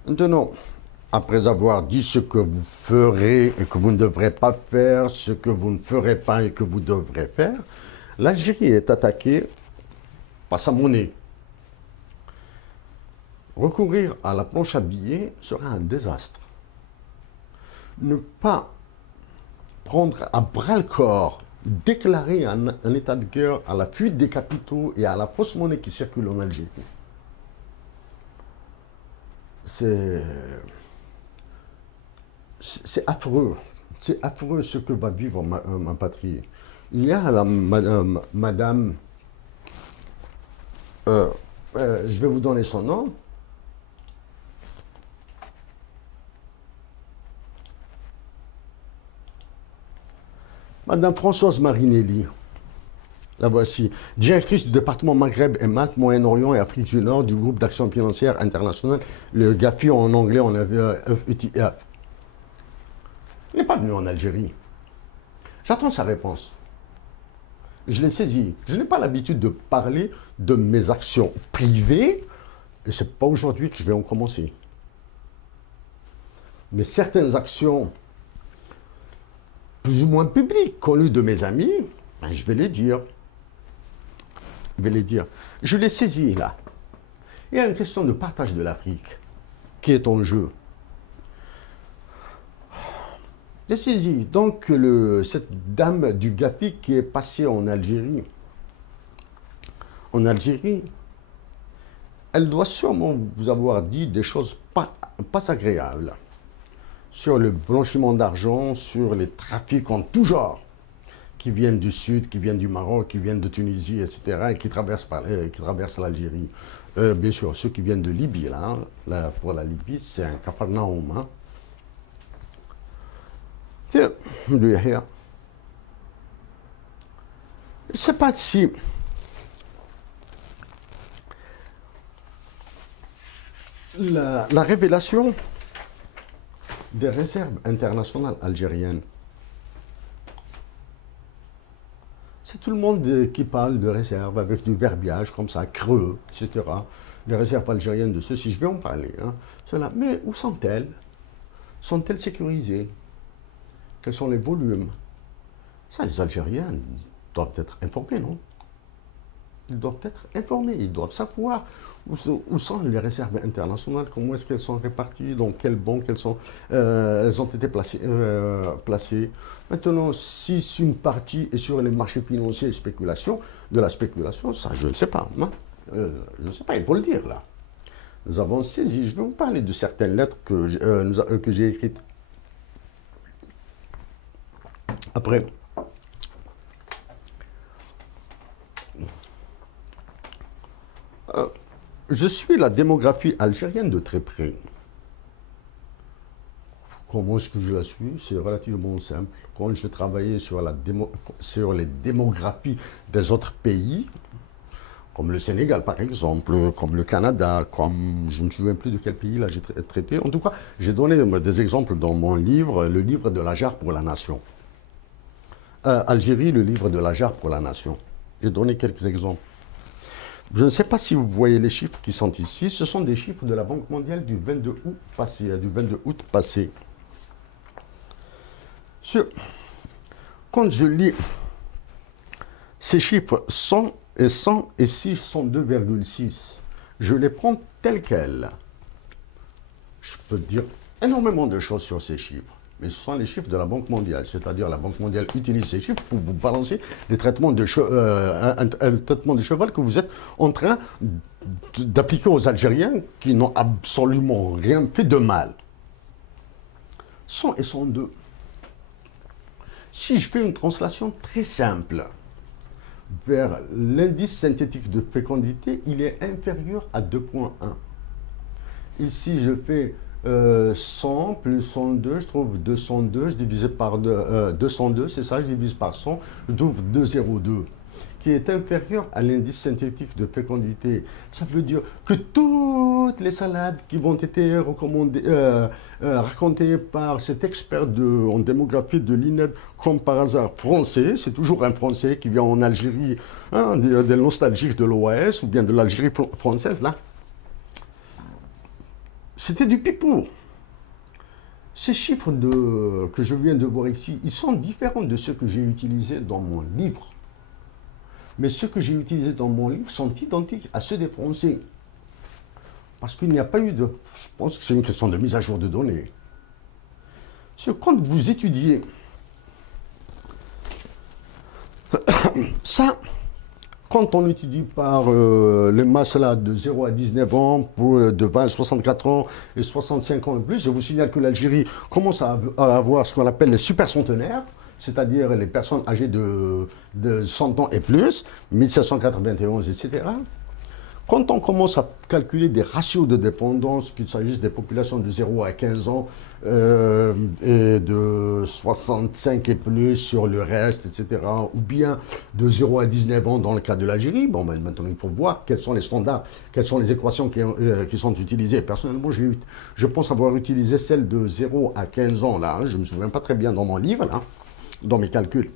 Maintenant, après avoir dit ce que vous ferez et que vous ne devrez pas faire, ce que vous ne ferez pas et que vous devrez faire, l'Algérie est attaquée par sa monnaie. Recourir à la planche à billets sera un désastre. Ne pas prendre à bras-le-corps, déclarer un état de guerre à la fuite des capitaux et à la fausse monnaie qui circule en Algérie. C'est affreux. C'est affreux ce que va vivre ma patrie. Il y a madame, je vais vous donner son nom. Madame Françoise Marinelli, la voici, directrice du département Maghreb et Malte, Moyen-Orient et Afrique du Nord du groupe d'action financière internationale, le GAFI en anglais, on avait FETF. Il n'est pas venu en Algérie. J'attends sa réponse. Je l'ai saisi. Je n'ai pas l'habitude de parler de mes actions privées, et ce n'est pas aujourd'hui que je vais en commencer. Mais certaines actions plus ou moins publiques, connues de mes amis, ben je vais les dire. Je l'ai saisi là. Il y a une question de partage de l'Afrique qui est en jeu. J'ai saisi. Donc, cette dame du GAFI qui est passée en Algérie, elle doit sûrement vous avoir dit des choses pas agréables sur le blanchiment d'argent, sur les trafics en tout genre, qui viennent du Sud, qui viennent du Maroc, qui viennent de Tunisie, etc., et qui traversent l'Algérie. Bien sûr, ceux qui viennent de Libye, là pour la Libye, c'est un Capharnaüm. Hein. Je ne sais pas si la révélation des réserves internationales algériennes, c'est tout le monde qui parle de réserves avec du verbiage comme ça, creux, etc. Les réserves algériennes de ceci, je vais en parler. Hein, cela. Mais où sont-elles? Sont-elles sécurisées? Quels sont les volumes? Ça, les Algériens doivent être informés, non? Ils doivent être informés, ils doivent savoir où sont les réserves internationales, comment est-ce qu'elles sont réparties, dans quelles banques elles ont été placées. Maintenant, si une partie est sur les marchés financiers et de la spéculation, ça, je ne sais pas. Hein? Je ne sais pas, il faut le dire là. Nous avons saisi, je vais vous parler de certaines lettres que j'ai écrites. Après, je suis la démographie algérienne de très près. Comment est-ce que je la suis? C'est relativement simple. Quand je travaillais sur, sur les démographies des autres pays, comme le Sénégal par exemple, comme le Canada, comme je ne me souviens plus de quel pays là j'ai traité. En tout cas, j'ai donné des exemples dans mon livre, le livre de la jarre pour la nation. Algérie, le livre de la jarre pour la nation. J'ai donné quelques exemples. Je ne sais pas si vous voyez les chiffres qui sont ici. Ce sont des chiffres de la Banque mondiale du 22 août passé. Quand je lis ces chiffres 100 et 100 et 602,6, je les prends tels quels. Je peux dire énormément de choses sur ces chiffres, mais ce sont les chiffres de la Banque mondiale, c'est-à-dire la Banque mondiale utilise ces chiffres pour vous balancer des traitements de un traitement de cheval que vous êtes en train d'appliquer aux Algériens qui n'ont absolument rien fait de mal. 100 et 102. Si je fais une translation très simple vers l'indice synthétique de fécondité, il est inférieur à 2,1. Ici, je fais 100 plus 102, je trouve 202, je divise par 202, c'est ça, je divise par 100, je trouve 202, qui est inférieur à l'indice synthétique de fécondité. Ça veut dire que toutes les salades qui vont être racontées par cet expert en démographie de l'INED, comme par hasard français, c'est toujours un Français qui vient en Algérie, hein, des nostalgiques de l'OAS ou bien de l'Algérie française, là. C'était du pipeau. Ces chiffres que je viens de voir ici, ils sont différents de ceux que j'ai utilisés dans mon livre. Mais ceux que j'ai utilisés dans mon livre sont identiques à ceux des Français. Parce qu'il n'y a pas eu de... Je pense que c'est une question de mise à jour de données. Quand vous étudiez ça, quand on étudie par les masses là de 0 à 19 ans, de 20 à 64 ans et 65 ans et plus, je vous signale que l'Algérie commence à avoir ce qu'on appelle les super-centenaires, c'est-à-dire les personnes âgées de 100 ans et plus, 1791, etc. Quand on commence à calculer des ratios de dépendance, qu'il s'agisse des populations de 0 à 15 ans et de 65 et plus sur le reste, etc., ou bien de 0 à 19 ans dans le cas de l'Algérie, bon, ben, maintenant il faut voir quels sont les standards, quelles sont les équations qui sont utilisées. Personnellement, je pense avoir utilisé celle de 0 à 15 ans, là, hein, je ne me souviens pas très bien dans mon livre, là, dans mes calculs.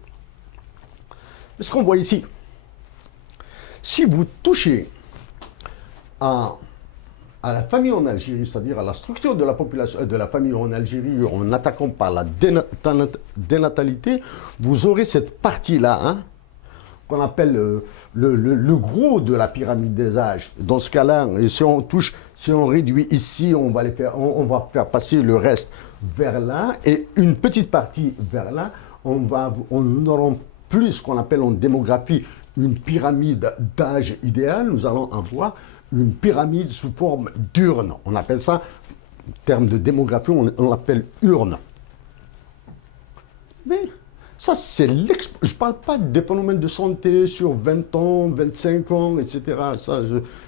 Mais ce qu'on voit ici, si vous touchez à la famille en Algérie, c'est-à-dire à la structure de la population de la famille en Algérie, en attaquant par la dénatalité, vous aurez cette partie-là, hein, qu'on appelle le gros de la pyramide des âges. Dans ce cas-là, si on réduit ici, on va faire passer le reste vers là, et une petite partie vers là, on aura plus ce qu'on appelle en démographie une pyramide d'âge idéal, nous allons avoir une pyramide sous forme d'urne. On appelle ça, en termes de démographie, on l'appelle urne. Mais ça, je ne parle pas des phénomènes de santé sur 20 ans, 25 ans, etc. Ça,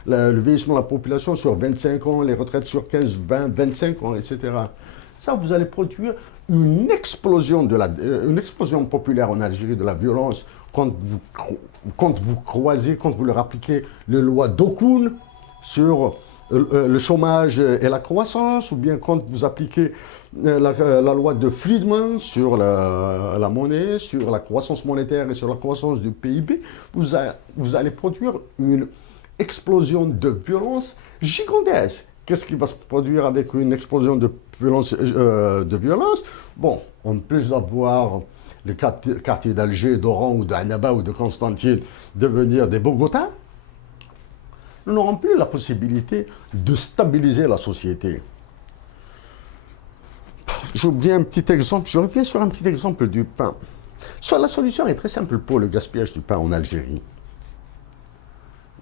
le vieillissement de la population sur 25 ans, les retraites sur 15, 20, 25 ans, etc. Ça, vous allez produire une explosion populaire en Algérie de la violence quand vous croisez, quand vous leur appliquez les lois d'Okun sur le chômage et la croissance, ou bien quand vous appliquez la loi de Friedman sur la monnaie, sur la croissance monétaire et sur la croissance du PIB, vous allez produire une explosion de violence gigantesque. Qu'est-ce qui va se produire avec une explosion de violence, Bon, on peut avoir les quartiers d'Alger, d'Oran ou d'Annaba ou de Constantine devenir des Bogota. Nous n'aurons plus la possibilité de stabiliser la société. Je reviens sur un petit exemple du pain. La solution est très simple pour le gaspillage du pain en Algérie.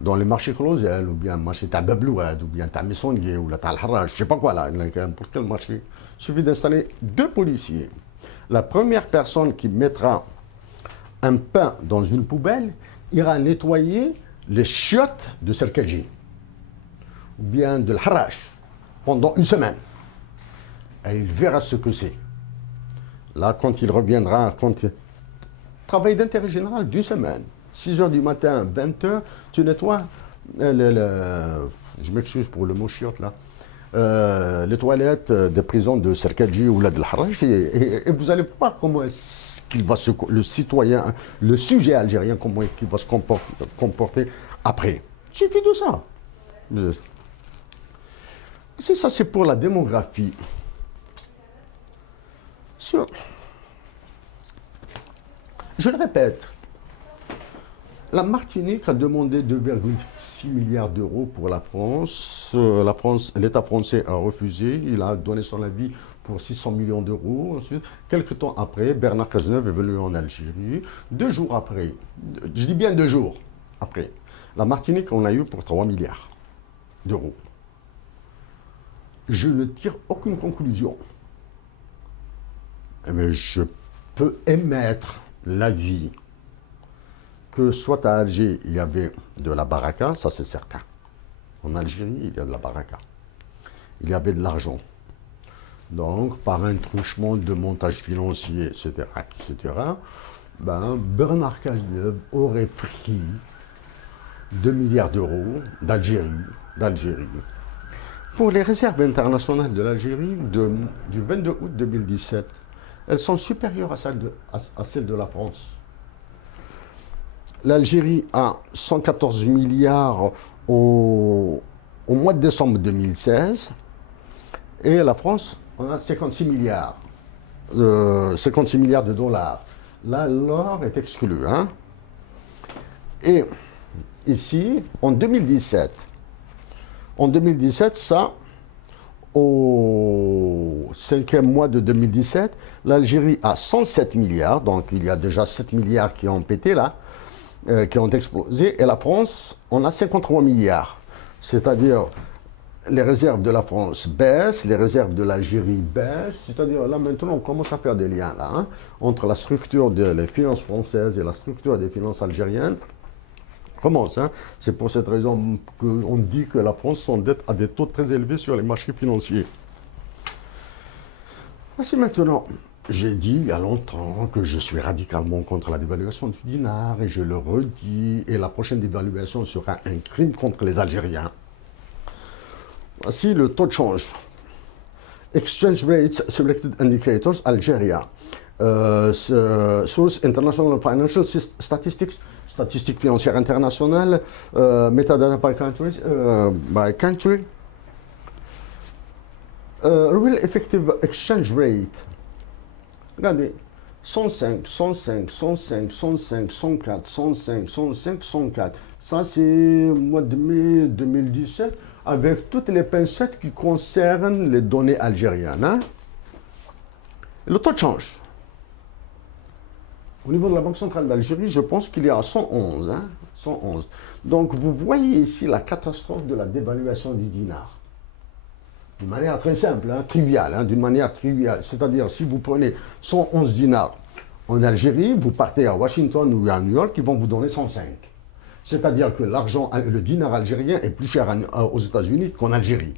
Dans les marchés coloniaux, ou bien le marché Tabablouad, ou bien Tamissonnier, ou la Talharaj, je ne sais pas quoi là, n'importe quel marché, il suffit d'installer 2 policiers. La première personne qui mettra un pain dans une poubelle ira nettoyer les chiottes de Serkaji, ou bien de l'Harash, pendant une semaine. et il verra ce que c'est. Là, quand il reviendra, travail d'intérêt général d'une semaine, 6 heures du matin, 20 heures, tu nettoies, je m'excuse pour le mot chiotte là, les toilettes des prisons de Serkadji ou là de l'Harrach, et vous allez voir comment est-ce qu'il va le citoyen, le sujet algérien, comment il va se comporter après. Il suffit de ça. C'est ça, c'est pour la démographie. Je le répète, la Martinique a demandé 2,6 milliards d'euros pour la France. L'État français a refusé. Il a donné son avis pour 600 millions d'euros. Ensuite, quelques temps après, Bernard Cazeneuve est venu en Algérie. 2 jours après, je dis bien 2 jours après, la Martinique, on a eu pour 3 milliards d'euros. Je ne tire aucune conclusion. Mais je peux émettre l'avis que soit à Alger, il y avait de la baraka, ça c'est certain. En Algérie, il y a de la baraka. Il y avait de l'argent. Donc, par un truchement de montage financier, etc., Bernard Cazeneuve aurait pris 2 milliards d'euros d'Algérie. Pour les réserves internationales de l'Algérie du 22 août 2017, elles sont supérieures à celles de la France. L'Algérie a 114 milliards au mois de décembre 2016 et la France en a 56 milliards. 56 milliards de dollars. Là, l'or est exclu. Hein? Et ici, en 2017, ça, au 5e mois de 2017, l'Algérie a 107 milliards, donc il y a déjà 7 milliards qui ont pété là, qui ont explosé, et la France, on a 53 milliards. C'est-à-dire, les réserves de la France baissent, les réserves de l'Algérie baissent, c'est-à-dire là maintenant on commence à faire des liens là, hein, entre la structure des finances françaises et la structure des finances algériennes. Commence, hein. C'est pour cette raison qu'on dit que la France s'endette à des taux très élevés sur les marchés financiers. Voici maintenant, j'ai dit il y a longtemps que je suis radicalement contre la dévaluation du dinar et je le redis, et la prochaine dévaluation sera un crime contre les Algériens. Voici le taux de change. Exchange Rates Selected Indicators, Algeria. Source International Financial Statistics, statistiques financières internationales, metadata by country, real effective exchange rate. Regardez, 105, 105, 105, 105, 104, 105, 105, 104. Ça, c'est au mois de mai 2017, avec toutes les pincettes qui concernent les données algériennes. Hein? Le taux de change. Au niveau de la Banque centrale d'Algérie, je pense qu'il est à 111. Hein? 111. Donc, vous voyez ici la catastrophe de la dévaluation du dinar. D'une manière très simple, hein, triviale, hein, d'une manière triviale. C'est-à-dire, si vous prenez 111 dinars en Algérie, vous partez à Washington ou à New York, ils vont vous donner 105. C'est-à-dire que l'argent, le dinar algérien est plus cher aux États-Unis qu'en Algérie.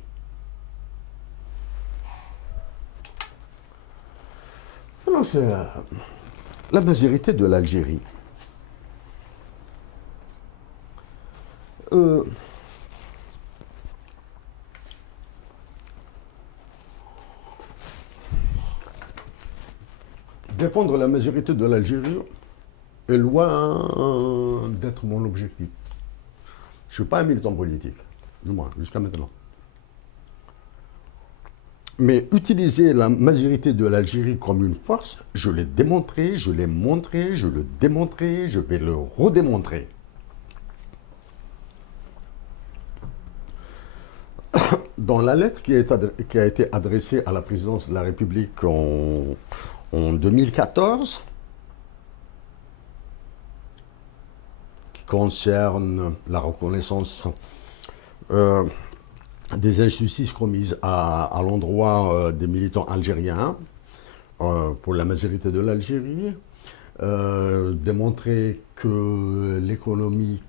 Alors, c'est la majorité de l'Algérie. Défendre la majorité de l'Algérie est loin d'être mon objectif. Je ne suis pas un militant politique, du moins, jusqu'à maintenant. Mais utiliser la majorité de l'Algérie comme une force, je l'ai démontré, je l'ai montré, je le démontrerai, je vais le redémontrer. Dans la lettre qui a été adressée à la présidence de la République en 2014, qui concerne la reconnaissance des injustices commises à l'endroit des militants algériens pour la majorité de l'Algérie, démontrer que l'économie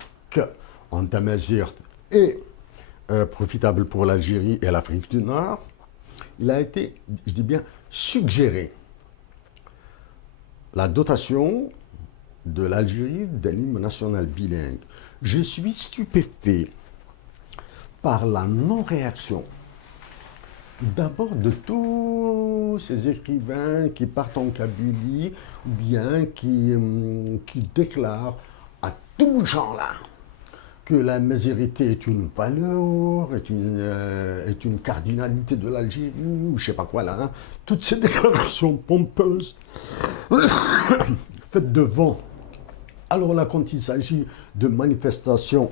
en Tamazight est profitable pour l'Algérie et l'Afrique du Nord, il a été, je dis bien, suggéré la dotation de l'Algérie d'un hymne national bilingue. Je suis stupéfait par la non-réaction d'abord de tous ces écrivains qui partent en Kabylie ou bien qui déclarent à tout gens là que la majorité est une valeur, est une cardinalité de l'Algérie, ou je sais pas quoi là, hein. Toutes ces déclarations pompeuses faites devant. Alors là, quand il s'agit de manifestations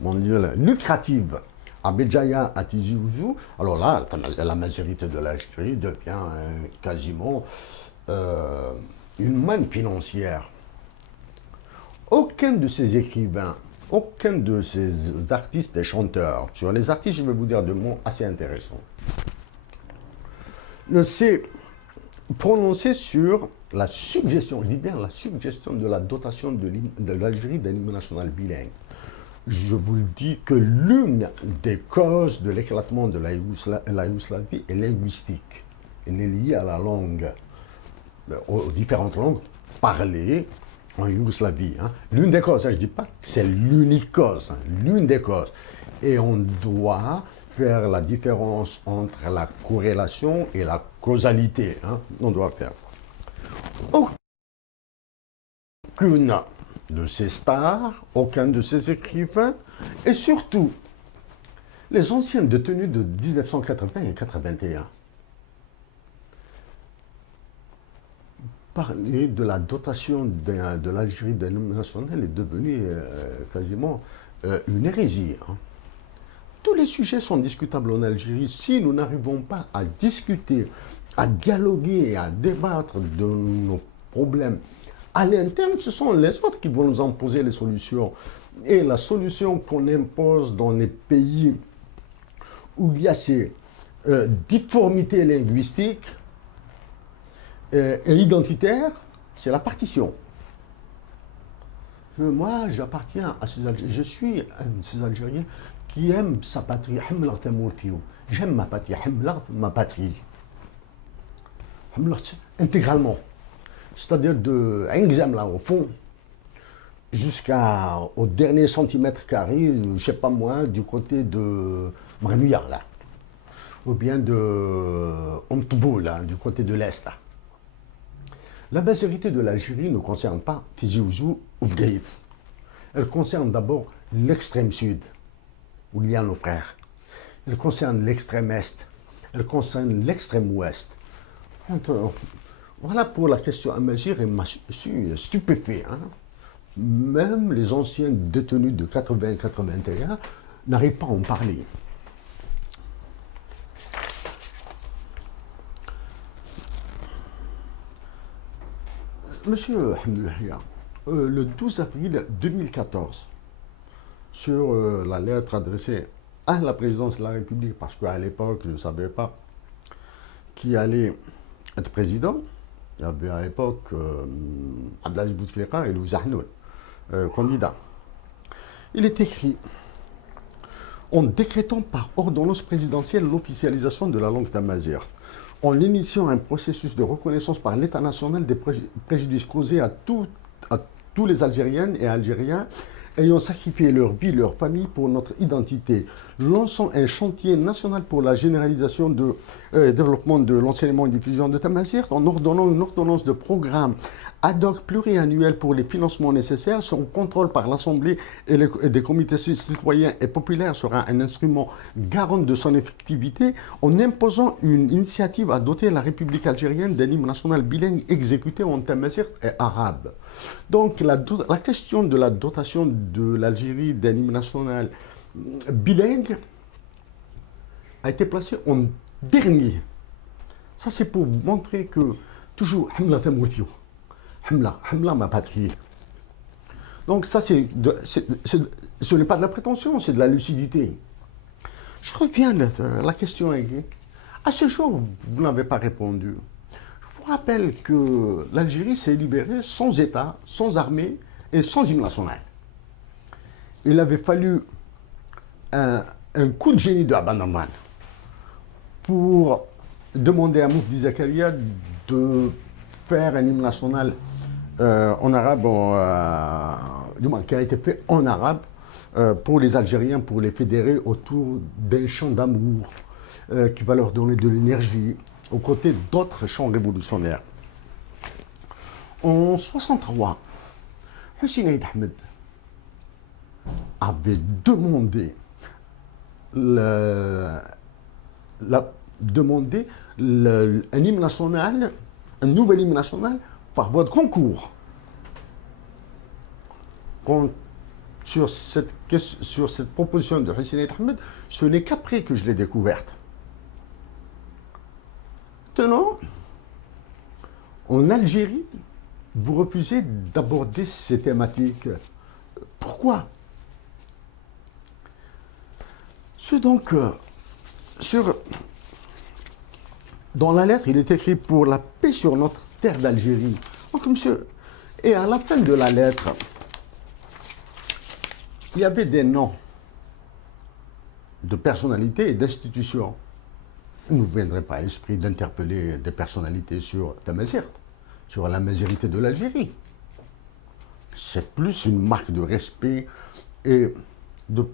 mondiales lucratives à Béjaïa, à Tizi Ouzou, alors là, la majorité de l'Algérie devient quasiment une manne financière. Aucun de ces écrivains, aucun de ces artistes et chanteurs, sur les artistes, je vais vous dire deux mots assez intéressants, ne s'est prononcé sur la suggestion, je dis bien la suggestion de la dotation de l'Algérie d'un hymne national bilingue. Je vous le dis que l'une des causes de l'éclatement de la Yougoslavie est linguistique. Elle est liée à la langue, aux différentes langues parlées en Yougoslavie. Hein. L'une des causes, je ne dis pas que c'est l'unique cause, hein, l'une des causes. Et on doit faire la différence entre la corrélation et la causalité. Hein. On doit faire. Aucune de ces stars, aucun de ces écrivains, et surtout les anciens détenus de 1980 et 81. Parler de la dotation de l'Algérie d'un hymne national est devenu quasiment une hérésie. Hein. Tous les sujets sont discutables en Algérie. Si nous n'arrivons pas à discuter, à dialoguer et à débattre de nos problèmes à l'interne, ce sont les autres qui vont nous imposer les solutions. Et la solution qu'on impose dans les pays où il y a ces difformités linguistiques et identitaires, c'est la partition. Moi, j'appartiens à ces Algériens. Je suis un de ces Algériens qui aime sa patrie. J'aime ma patrie. Ma patrie. Intégralement. C'est-à-dire de Engzem, là, au fond, jusqu'au dernier centimètre carré, je ne sais pas moi, du côté de Marmouya, là. Ou bien de Omtbou, là, du côté de l'Est, là. La majorité de l'Algérie ne concerne pas Tizi Ouzou ou Fgaïf. Elle concerne d'abord l'extrême sud, où il y a nos frères. Elle concerne l'extrême est. Elle concerne l'extrême ouest. Voilà pour la question Amazir, et je suis stupéfait. Hein. Même les anciens détenus de 80-81 n'arrivent pas à en parler. Monsieur Hamdouhia, le 12 avril 2014, sur la lettre adressée à la présidence de la République, parce qu'à l'époque, je ne savais pas qui allait être président. Il y avait à l'époque Abdelaziz Bouteflika et Louis Ahnoun, candidats. Il est écrit en décrétant par ordonnance présidentielle l'officialisation de la langue tamazigh, en initiant un processus de reconnaissance par l'État national des préjudices causés à tous les Algériennes et Algériens ayant sacrifié leur vie, leur famille pour notre identité, lançant un chantier national pour la généralisation de développement de l'enseignement et diffusion de tamazigh, en ordonnant une ordonnance de programme ad hoc pluriannuel pour les financements nécessaires. Son contrôle par l'Assemblée et des comités citoyens et populaires sera un instrument garant de son effectivité, en imposant une initiative à doter la République algérienne d'un hymne national bilingue exécuté en tamazigh et arabe. Donc la question de la dotation de l'Algérie d'un hymne national bilingue a été placée en dernier. Ça, c'est pour vous montrer que toujours Hamla Tamoutio, Hamla ma patrie. Donc ça, ce n'est pas de la prétention, c'est de la lucidité. Je reviens à la question. À ce jour, vous n'avez pas répondu. Je vous rappelle que l'Algérie s'est libérée sans État, sans armée et sans hymne national. Il avait fallu un coup de génie de Abanaman pour demander à Moufdi Zakaria de faire un hymne national en arabe, du moins qui a été fait en arabe pour les Algériens, pour les fédérer autour d'un chant d'amour qui va leur donner de l'énergie, aux côtés d'autres chants révolutionnaires. En 63, Hussein Aïd Ahmed avait demandé un hymne national, un nouvel hymne national par voie de concours. Sur cette proposition de Hussein Aïd Ahmed, ce n'est qu'après que je l'ai découverte. Maintenant, en Algérie, vous refusez d'aborder ces thématiques. Pourquoi? Dans la lettre, il est écrit pour la paix sur notre terre d'Algérie. Donc, monsieur, et à la fin de la lettre, il y avait des noms de personnalités et d'institutions. Il ne vous viendrait pas à l'esprit d'interpeller des personnalités sur Tamazight, sur la mazérité de l'Algérie. C'est plus une marque de respect et de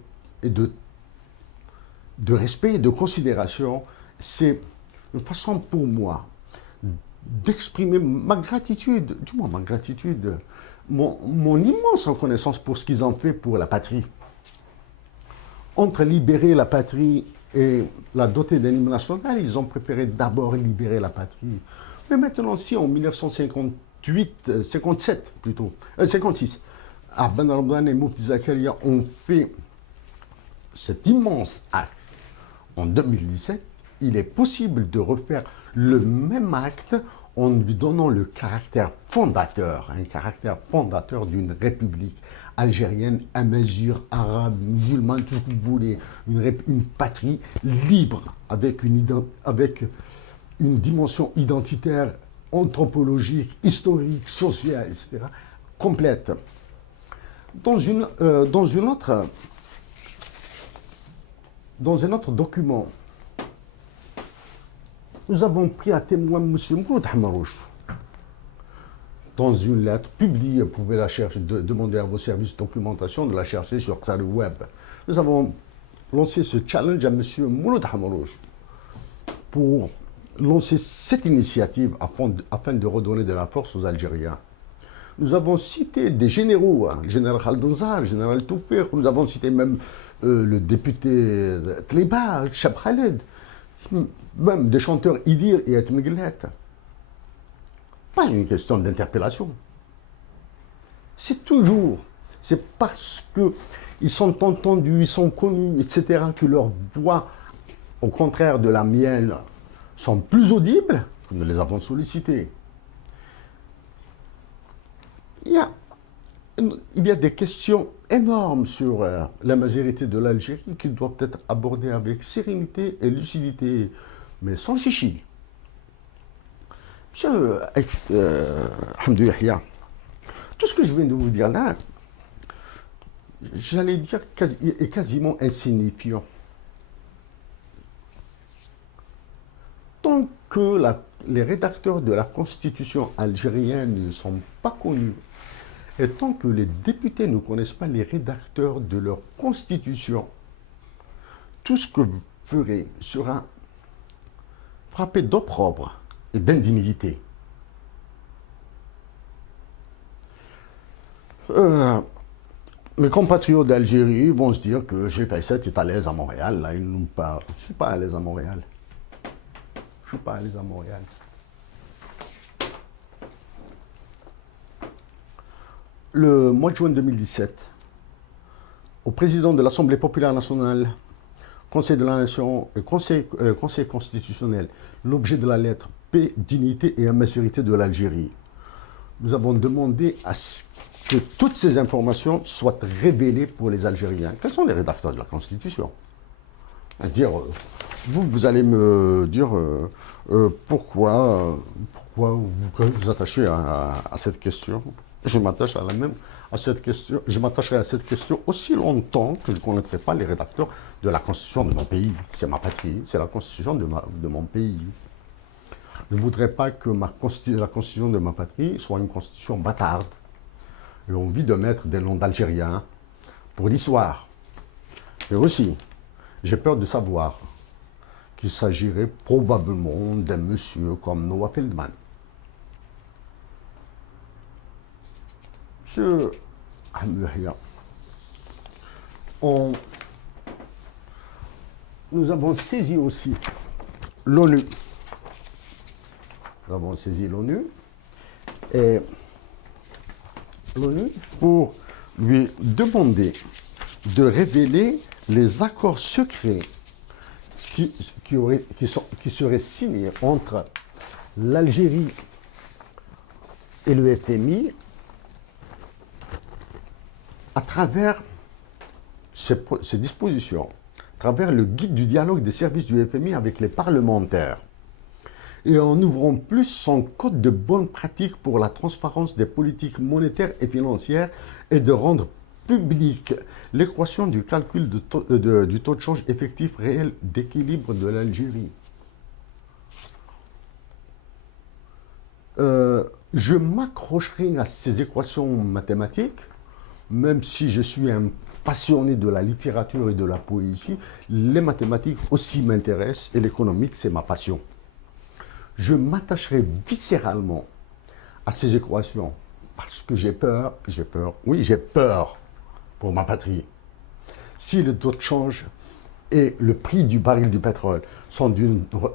respect et de considération. C'est une façon pour moi d'exprimer ma gratitude, du moins ma gratitude, mon immense reconnaissance pour ce qu'ils ont fait pour la patrie. Entre libérer la patrie et la doter d'un hymne national, ils ont préféré d'abord libérer la patrie. Mais maintenant, si en 57 plutôt, 56, Ben Ramdan et Moufdi Zakaria ont fait cet immense acte en 2017, il est possible de refaire le même acte en lui donnant le caractère fondateur, un caractère fondateur d'une république algérienne à mesure arabe, musulmane, tout ce que vous voulez, une patrie libre avec une dimension identitaire, anthropologique, historique, sociale, etc., complète. Dans un autre document, nous avons pris à témoin M. Mouloud Hamarouche. Dans une lettre publiée, vous pouvez la chercher, demander à vos services de documentation de la chercher sur Xari Web. Nous avons lancé ce challenge à M. Mouloud Hamarouche pour lancer cette initiative afin de redonner de la force aux Algériens. Nous avons cité des généraux, le général Khaldunzar, le général Toufir, nous avons cité même le député Tliba, Chab Khaled, même des chanteurs Idir et Etmeglet. Pas une question d'interpellation. C'est parce qu'ils sont entendus, ils sont connus, etc., que leurs voix, au contraire de la mienne, sont plus audibles que nous les avons sollicités. Il y a des questions énormes sur la majorité de l'Algérie qui doivent être abordées avec sérénité et lucidité, mais sans chichi. Monsieur Hamdou Yahya, tout ce que je viens de vous dire là, j'allais dire, est quasiment insignifiant. Tant que les rédacteurs de la Constitution algérienne ne sont pas connus, et tant que les députés ne connaissent pas les rédacteurs de leur Constitution, tout ce que vous ferez sera frappé d'opprobre et d'indignité. Mes compatriotes d'Algérie vont se dire que j'ai fait ça, est à l'aise à Montréal. Là, ils nous parlent. Je ne suis pas à l'aise à Montréal. Je ne suis pas à l'aise à Montréal. Le mois de juin 2017, au président de l'Assemblée populaire nationale, Conseil de la Nation et Conseil constitutionnel, l'objet de la lettre paix, dignité et immaturité de l'Algérie. Nous avons demandé à ce que toutes ces informations soient révélées pour les Algériens. Quels sont les rédacteurs de la Constitution? Vous allez me dire pourquoi vous vous attachez à cette question. je m'attache à cette question, je m'attacherai à cette question aussi longtemps que je ne connaîtrai pas les rédacteurs de la Constitution de mon pays. C'est ma patrie, c'est la Constitution de mon pays. Je ne voudrais pas que la Constitution de ma patrie soit une Constitution bâtarde. J'ai envie de mettre des noms d'Algériens pour l'histoire. Et aussi, j'ai peur de savoir qu'il s'agirait probablement d'un monsieur comme Noah Feldman. Monsieur Hamouria, nous avons saisi aussi l'ONU. Nous avons saisi l'ONU et l'ONU pour lui demander de révéler les accords secrets qui seraient signés entre l'Algérie et le FMI à travers ces dispositions, à travers le guide du dialogue des services du FMI avec les parlementaires, et en ouvrant plus son code de bonnes pratiques pour la transparence des politiques monétaires et financières et de rendre publique l'équation du calcul du taux de change effectif réel d'équilibre de l'Algérie. Je m'accrocherai à ces équations mathématiques, même si je suis un passionné de la littérature et de la poésie, les mathématiques aussi m'intéressent et l'économique, c'est ma passion. Je m'attacherai viscéralement à ces équations parce que j'ai peur, oui, j'ai peur pour ma patrie. Si le taux de change et le prix du baril du pétrole sont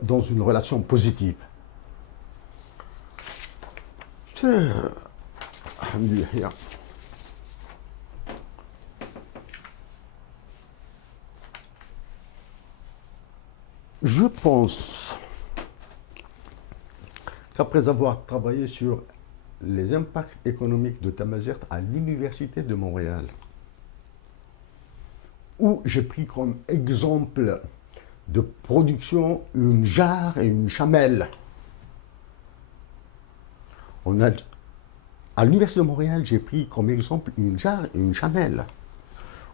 dans une relation positive, je pense qu'après avoir travaillé sur les impacts économiques de Tamazight à l'Université de Montréal, où j'ai pris comme exemple de production une jarre et une chamelle. À l'Université de Montréal, j'ai pris comme exemple une jarre et une chamelle.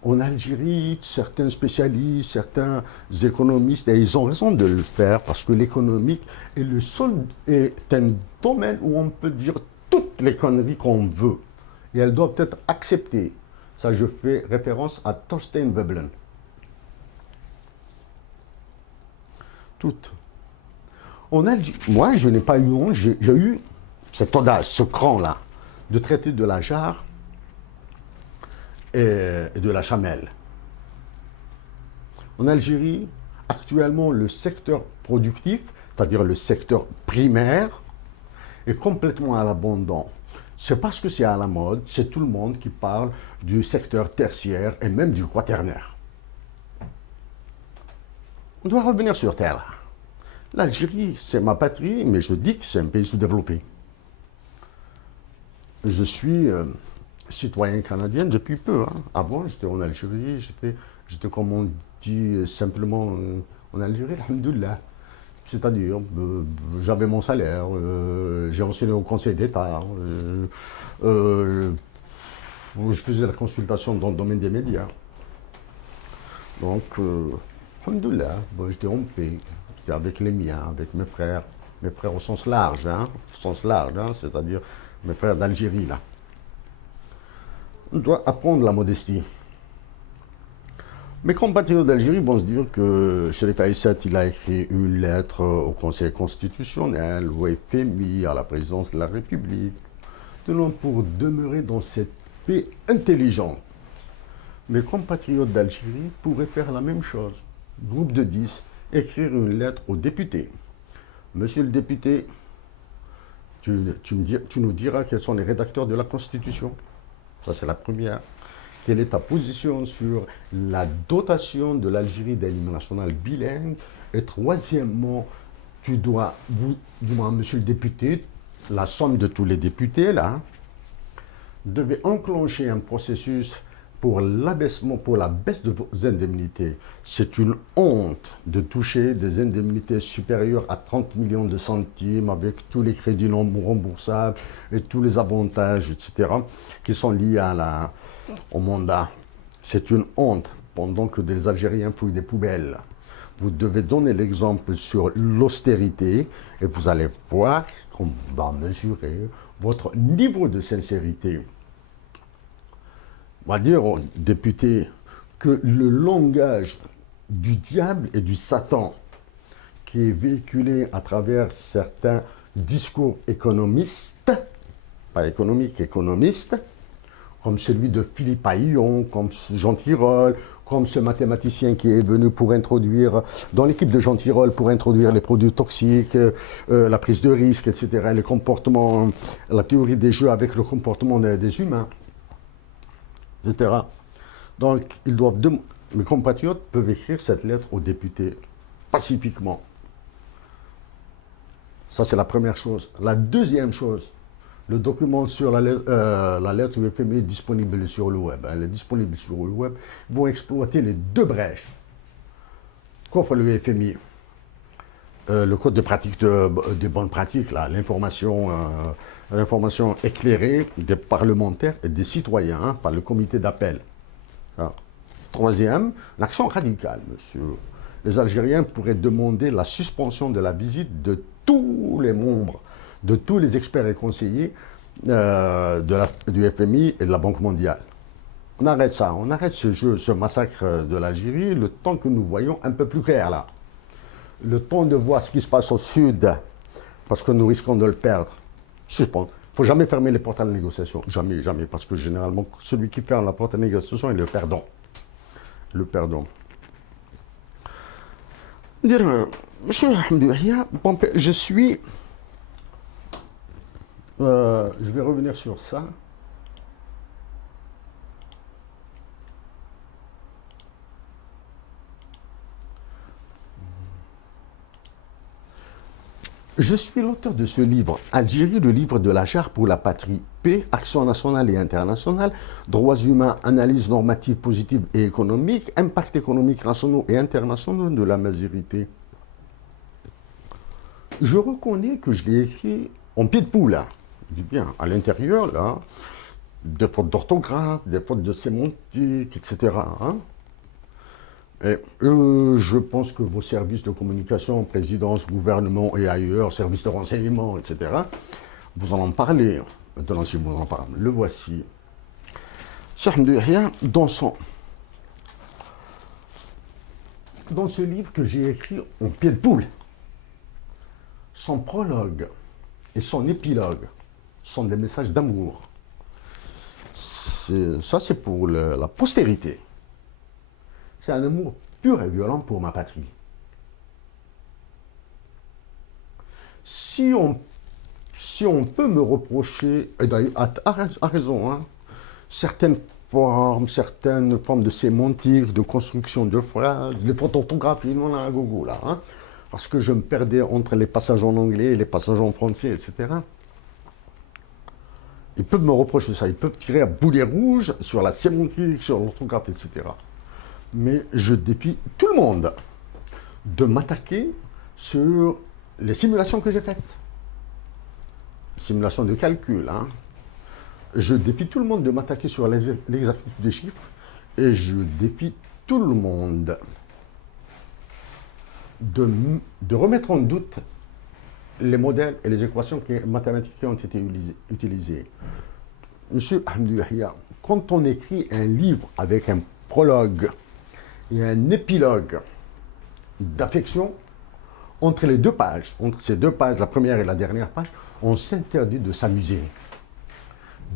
En Algérie, certains spécialistes, certains économistes, et ils ont raison de le faire parce que l'économique est un domaine où on peut dire toutes les conneries qu'on veut. Et elles doivent être acceptées. Ça, je fais référence à Thorstein Veblen. Toutes. Moi, je n'ai pas eu honte, j'ai eu cette audace, ce cran-là, de traiter de la jarre et de la chamelle. En Algérie, actuellement, le secteur productif, c'est-à-dire le secteur primaire, est complètement à l'abandon. C'est parce que c'est à la mode, c'est tout le monde qui parle du secteur tertiaire et même du quaternaire. On doit revenir sur terre. L'Algérie, c'est ma patrie, mais je dis que c'est un pays sous-développé. Je suis citoyen canadien depuis peu. Avant, j'étais en Algérie, j'étais comme on dit simplement en Algérie, alhamdoulilah. C'est-à-dire, j'avais mon salaire, j'ai enseigné au Conseil d'État, je faisais la consultation dans le domaine des médias. Donc, alhamdoulilah, j'étais en paix, j'étais avec les miens, avec mes frères au sens large, c'est-à-dire mes frères d'Algérie, là. On doit apprendre la modestie. Mes compatriotes d'Algérie vont se dire que Chérif Aïssat, il a écrit une lettre au Conseil constitutionnel, au FMI, à la présidence de la République, pour demeurer dans cette paix intelligente. Mes compatriotes d'Algérie pourraient faire la même chose. Groupe de 10, écrire une lettre au député. Monsieur le député, tu nous diras quels sont les rédacteurs de la Constitution. Ça, c'est la première. Quelle est ta position sur la dotation de l'Algérie d'un hymne national bilingue? Et troisièmement, tu dois, monsieur le député, la somme de tous les députés, là, devait enclencher un processus pour l'abaissement, pour la baisse de vos indemnités. C'est une honte de toucher des indemnités supérieures à 30 millions de centimes avec tous les crédits non remboursables et tous les avantages, etc., qui sont liés au mandat. C'est une honte pendant que des Algériens fouillent des poubelles. Vous devez donner l'exemple sur l'austérité et vous allez voir qu'on va mesurer votre niveau de sincérité. On va dire aux députés que le langage du diable et du Satan qui est véhiculé à travers certains discours économistes, pas économiques, économistes, comme celui de Philippe Aillon, comme Jean Tirole, comme ce mathématicien qui est venu pour introduire, dans l'équipe de Jean Tirole, pour introduire les produits toxiques, la prise de risque, etc., les comportements, la théorie des jeux avec le comportement des humains, etc. Donc, mes compatriotes peuvent écrire cette lettre aux députés pacifiquement. Ça, c'est la première chose. La deuxième chose, le document sur la lettre du FMI est disponible sur le web. Elle est disponible sur le web. Ils vont exploiter les deux brèches qu'offre le FMI. Le code de pratique des bonnes pratiques, l'information éclairée des parlementaires et des citoyens par le comité d'appel. Troisième, l'action radicale, monsieur. Les Algériens pourraient demander la suspension de la visite de tous les membres, de tous les experts et conseillers du FMI et de la Banque mondiale. On arrête ça, on arrête ce massacre de l'Algérie, le temps que nous voyons un peu plus clair là. Le temps de voir ce qui se passe au sud, parce que nous risquons de le perdre. Suspendre. Il ne faut jamais fermer les portes à la négociation. Jamais, jamais, parce que généralement, celui qui ferme la porte à la négociation est le perdant. Le perdant. Monsieur Hamdou Yahya, je suis... je vais revenir sur ça. Je suis l'auteur de ce livre, Algérie, le livre de la jarre pour la patrie, paix, action nationale et internationale, droits humains, analyse normative positive et économique, impact économique nationaux et internationaux de la majorité. Je reconnais que je l'ai écrit en pied de poule, là. Je dis bien, à l'intérieur, là, des fautes d'orthographe, des fautes de sémantique, etc. Et je pense que vos services de communication, présidence, gouvernement et ailleurs, services de renseignement, etc., vous en parlez. Maintenant, si vous en parlez, le voici. Dans ce livre que j'ai écrit en pied de poule, son prologue et son épilogue sont des messages d'amour. Ça, c'est pour la postérité. C'est un amour pur et violent pour ma patrie. Si on peut me reprocher, et d'ailleurs, à raison, hein, certaines formes de sémantique, de construction de phrases, les fautes d'orthographie, non, là, à gogo, là, hein, parce que je me perdais entre les passages en anglais et les passages en français, etc. Ils peuvent me reprocher ça, ils peuvent tirer à boulet rouge sur la sémantique, sur l'orthographe, etc. Mais je défie tout le monde de m'attaquer sur les simulations que j'ai faites. Simulations de calcul. Hein. Je défie tout le monde de m'attaquer sur l'exactitude des chiffres et je défie tout le monde de remettre en doute les modèles et les équations mathématiques qui ont été utilisées. Monsieur Hamdou Yahya, quand on écrit un livre avec un prologue et un épilogue d'affection, entre les deux pages, entre ces deux pages, la première et la dernière page, on s'interdit de s'amuser.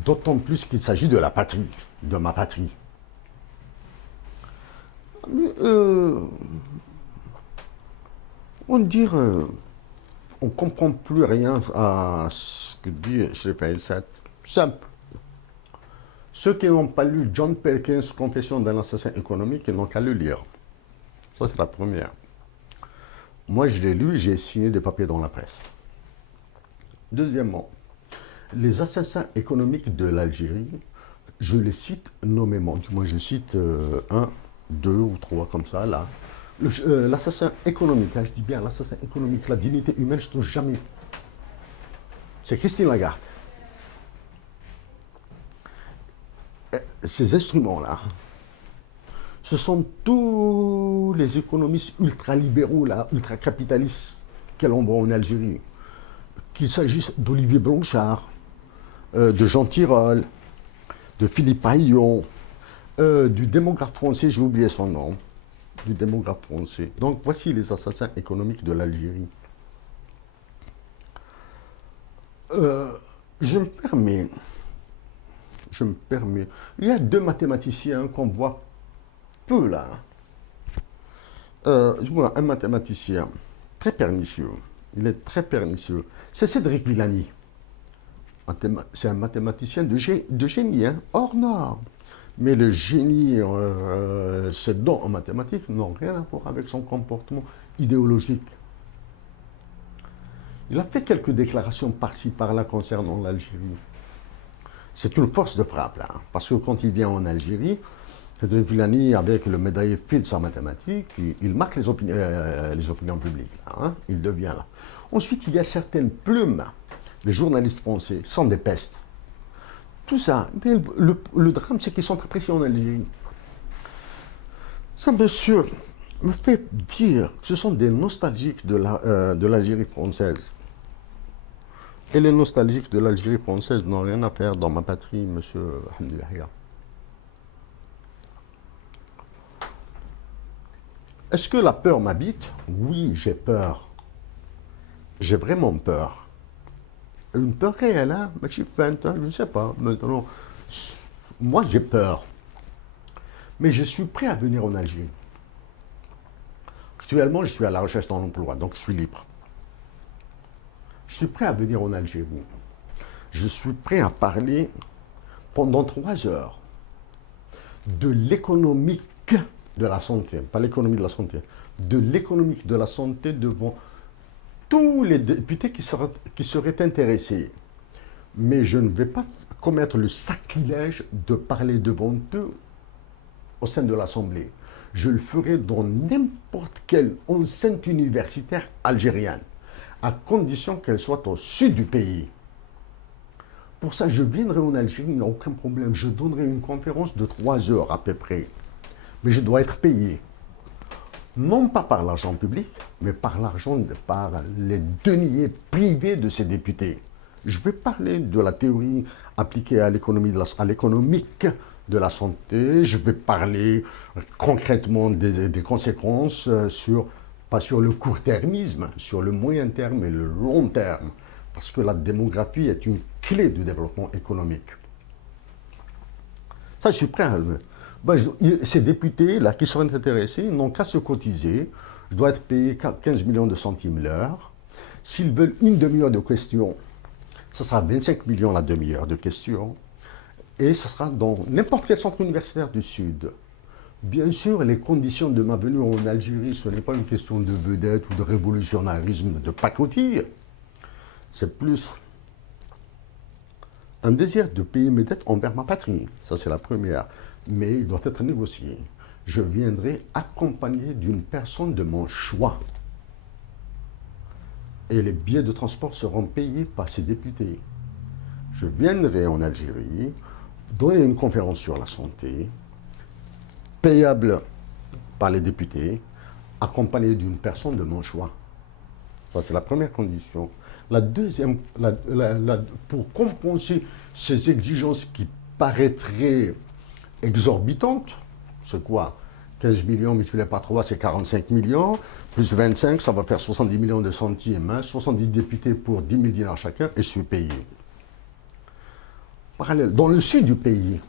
D'autant plus qu'il s'agit de la patrie, de ma patrie. On dirait, on ne comprend plus rien à ce que dit Sheriff 7. Simple. Ceux qui n'ont pas lu John Perkins, Confession d'un assassin économique, ils n'ont qu'à le lire. Ça, c'est la première. Moi, je l'ai lu et j'ai signé des papiers dans la presse. Deuxièmement, les assassins économiques de l'Algérie, je les cite nommément, du moins je cite un, deux ou trois comme ça, là. L'assassin économique, là, je dis bien l'assassin économique, la dignité humaine, je ne trouve jamais. C'est Christine Lagarde. Ces instruments-là, ce sont tous les économistes ultralibéraux, là, ultracapitalistes que l'on voit en Algérie. Qu'il s'agisse d'Olivier Blanchard, de Jean Tirole, de Philippe Paillon, du démographe français, j'ai oublié son nom, du démographe français. Donc voici les assassins économiques de l'Algérie. Je me permets, il y a deux mathématiciens qu'on voit peu là. Je vois un mathématicien très pernicieux, il est très pernicieux, c'est Cédric Villani. C'est un mathématicien de génie, hein, hors norme. Mais le génie, ses dons en mathématiques n'ont rien à voir avec son comportement idéologique. Il a fait quelques déclarations par-ci, par-là concernant l'Algérie. C'est une force de frappe, là, parce que quand il vient en Algérie, Cédric Villani, avec le médaillé Fields en mathématiques, il marque les opinions publiques, là, hein, il devient là. Ensuite, il y a certaines plumes, les journalistes français, sont des pestes. Tout ça, mais le drame, c'est qu'ils sont appréciés en Algérie. Ça, monsieur, me fait dire que ce sont des nostalgiques de l'Algérie française. Et les nostalgiques de l'Algérie française n'ont rien à faire dans ma patrie, monsieur Hamdi Yahya. Est-ce que la peur m'habite? Oui, j'ai peur. J'ai vraiment peur. Une peur réelle, hein? Mais je suis feinte, hein? Je ne sais pas. Maintenant, moi, j'ai peur. Mais je suis prêt à venir en Algérie. Actuellement, je suis à la recherche d'un emploi, donc je suis libre. Je suis prêt à venir en Algérie. Je suis prêt à parler pendant 3 heures de l'économique de la santé, pas l'économie de la santé, de l'économique de la santé devant tous les députés qui seraient intéressés. Mais je ne vais pas commettre le sacrilège de parler devant eux au sein de l'Assemblée. Je le ferai dans n'importe quelle enceinte universitaire algérienne, à condition qu'elle soit au sud du pays. Pour ça, je viendrai en Algérie, il n'y a aucun problème. Je donnerai une conférence de 3 heures à peu près. Mais je dois être payé. Non pas par l'argent public, mais par les deniers privés de ces députés. Je vais parler de la théorie appliquée à l'économique de la santé. Je vais parler concrètement des conséquences pas sur le court-termisme, sur le moyen terme et le long terme. Parce que la démographie est une clé du développement économique. Ça, je suis prêt à le... ces députés-là qui seraient intéressés n'ont qu'à se cotiser. Je dois être payé 15 millions de centimes l'heure. S'ils veulent une demi-heure de questions, ce sera 25 millions la demi-heure de questions. Et ce sera dans n'importe quel centre universitaire du Sud. Bien sûr, les conditions de ma venue en Algérie, ce n'est pas une question de vedette ou de révolutionnarisme, de pacotille. C'est plus un désir de payer mes dettes envers ma patrie. Ça, c'est la première. Mais il doit être négocié. Je viendrai accompagné d'une personne de mon choix. Et les billets de transport seront payés par ces députés. Je viendrai en Algérie, donner une conférence sur la santé, payable par les députés, accompagné d'une personne de mon choix. Ça, c'est la première condition. La deuxième, pour compenser ces exigences qui paraîtraient exorbitantes, c'est quoi? 15 millions multiplié par 3, c'est 45 millions, plus 25, ça va faire 70 millions de centimes, hein, 70 députés pour 10 000 dinars chacun, et je suis payé. Parallèle, dans le sud du pays,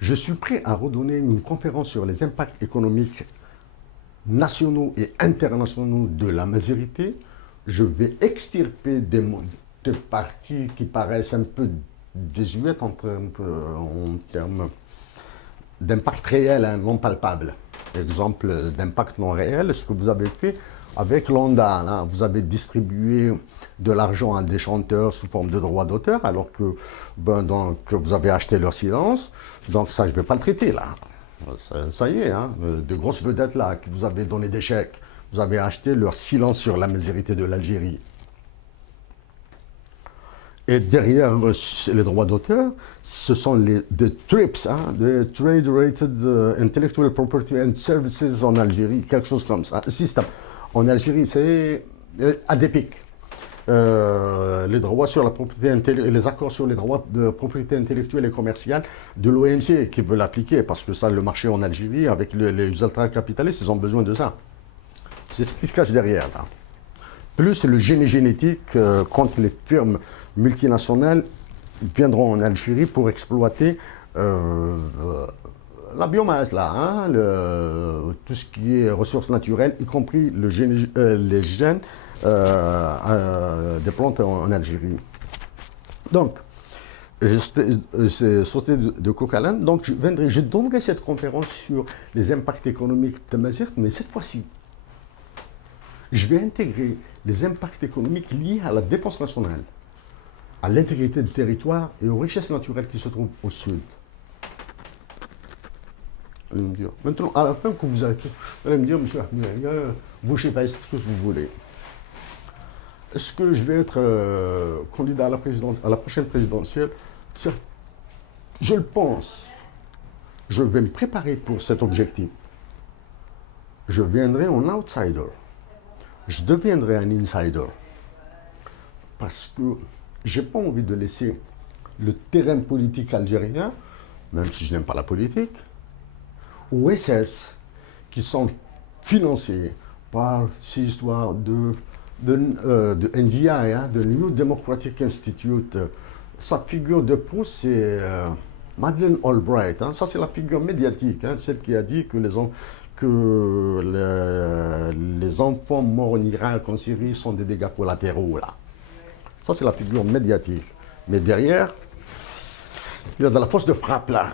je suis prêt à redonner une conférence sur les impacts économiques nationaux et internationaux de la majorité. Je vais extirper des partis qui paraissent un peu désuètes en termes d'impact réel, hein, non palpable. Exemple d'impact non réel, ce que vous avez fait avec l'ONDA, là, vous avez distribué de l'argent à des chanteurs sous forme de droits d'auteur, alors que, donc, vous avez acheté leur silence. Donc ça, je ne vais pas le traiter là. Ça y est, hein, de grosses vedettes là, qui vous avez donné des chèques. Vous avez acheté leur silence sur la misérité de l'Algérie. Et derrière les droits d'auteur, ce sont les TRIPS, hein, the Trade Rated Intellectual Property and Services en Algérie, quelque chose comme ça. Système. En Algérie, c'est ADPIC. Les droits sur la propriété les accords sur les droits de propriété intellectuelle et commerciale de l'OMC qui veut l'appliquer, parce que ça, le marché en Algérie, avec les ultra-capitalistes, ils ont besoin de ça. C'est ce qui se cache derrière, là. Plus le génie génétique contre les firmes multinationales viendront en Algérie pour exploiter la biomasse, là, hein, tout ce qui est ressources naturelles, y compris les gènes des plantes en Algérie. Donc, c'est Société de Coca-Cola. Donc, je donnerai cette conférence sur les impacts économiques de Mazerte, mais cette fois-ci, je vais intégrer les impacts économiques liés à la défense nationale, à l'intégrité du territoire et aux richesses naturelles qui se trouvent au sud. Allez me dire. Maintenant, à la fin que vous allez me dire, monsieur Ahmed, vous, je sais pas ce que vous voulez. Est-ce que je vais être candidat à la prochaine présidentielle? Je le pense. Je vais me préparer pour cet objectif. Je viendrai en outsider. Je deviendrai un insider. Parce que je n'ai pas envie de laisser le terrain politique algérien, même si je n'aime pas la politique, aux SS qui sont financés par ces histoires de NDI, hein, de New Democratic Institute. Sa figure de proue, c'est Madeleine Albright. Hein. Ça, c'est la figure médiatique, hein, celle qui a dit que les enfants morts en Irak, en Syrie, sont des dégâts collatéraux. Là. Ça, c'est la figure médiatique. Mais derrière, il y a de la force de frappe là,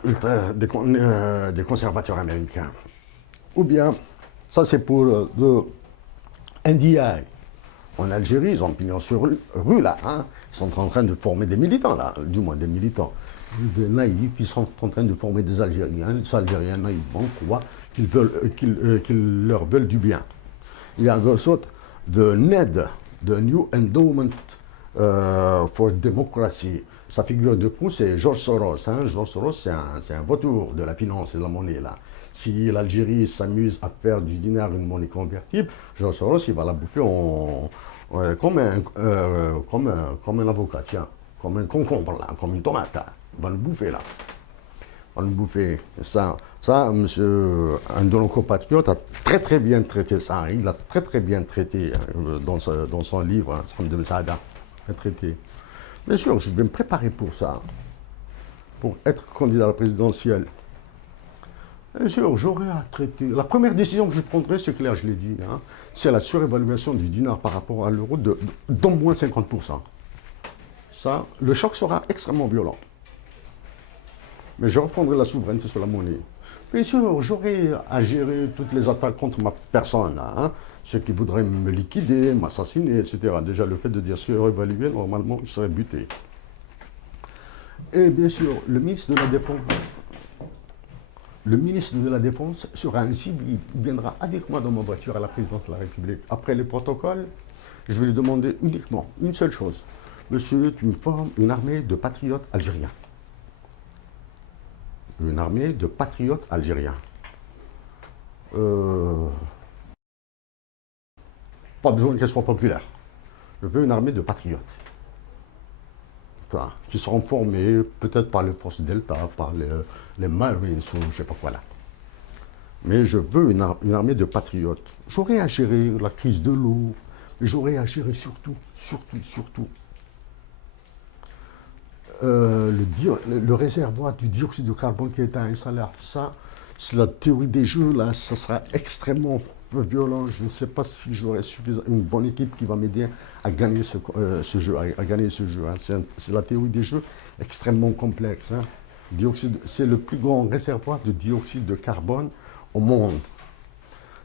des conservateurs américains. Ou bien, ça c'est pour le NDI. En Algérie, ils ont pignon sur rue là. Hein. Ils sont en train de former des militants là, du moins des militants. Des naïfs, ils sont en train de former des Algériens. Les Algériens naïvement croient qu'ils leur veulent du bien. Il y a des sortes de NED, de New Endowment for Democracy. Sa figure de proue, c'est George Soros. Hein. George Soros, c'est un vautour de la finance et de la monnaie. Là. Si l'Algérie s'amuse à faire du dinar une monnaie convertible, George Soros, il va la bouffer comme un avocat, tiens, comme un concombre, là, comme une tomate. Là. Il va le bouffer, là. Il va le bouffer. Ça, monsieur, un de nos compatriotes a très très bien traité ça. Hein. Il a très très bien traité hein, dans son livre, hein, Sam de Msaada. Très traité. Bien sûr, je vais me préparer pour ça, pour être candidat à la présidentielle. Bien sûr, j'aurai à traiter. La première décision que je prendrai, c'est clair, je l'ai dit, hein, c'est la surévaluation du dinar par rapport à l'euro d'au moins 50%. Ça, le choc sera extrêmement violent. Mais je reprendrai la souveraineté sur la monnaie. Bien sûr, j'aurai à gérer toutes les attaques contre ma personne, là, hein, ceux qui voudraient me liquider, m'assassiner, etc. Déjà, le fait de dire surévaluer, normalement, je serais buté. Et bien sûr, le ministre de la Défense sera un civil, il viendra avec moi dans ma voiture à la présidence de la République. Après les protocoles, je vais lui demander uniquement une seule chose. Monsieur, tu me formes une armée de patriotes algériens. Une armée de patriotes algériens. Pas besoin qu'elle soit populaire. Je veux une armée de patriotes. Enfin, qui seront formés peut-être par les forces Delta, par les Marines ou je ne sais pas quoi là. Mais je veux une armée de patriotes. J'aurai à gérer la crise de l'eau, j'aurai à gérer surtout, le réservoir du dioxyde de carbone qui est à un salaire. Ça, c'est la théorie des jeux, là, ça sera extrêmement violent. Je ne sais pas si j'aurai une bonne équipe qui va m'aider à gagner ce jeu. Hein. C'est la théorie des jeux extrêmement complexe. Hein. C'est le plus grand réservoir de dioxyde de carbone au monde.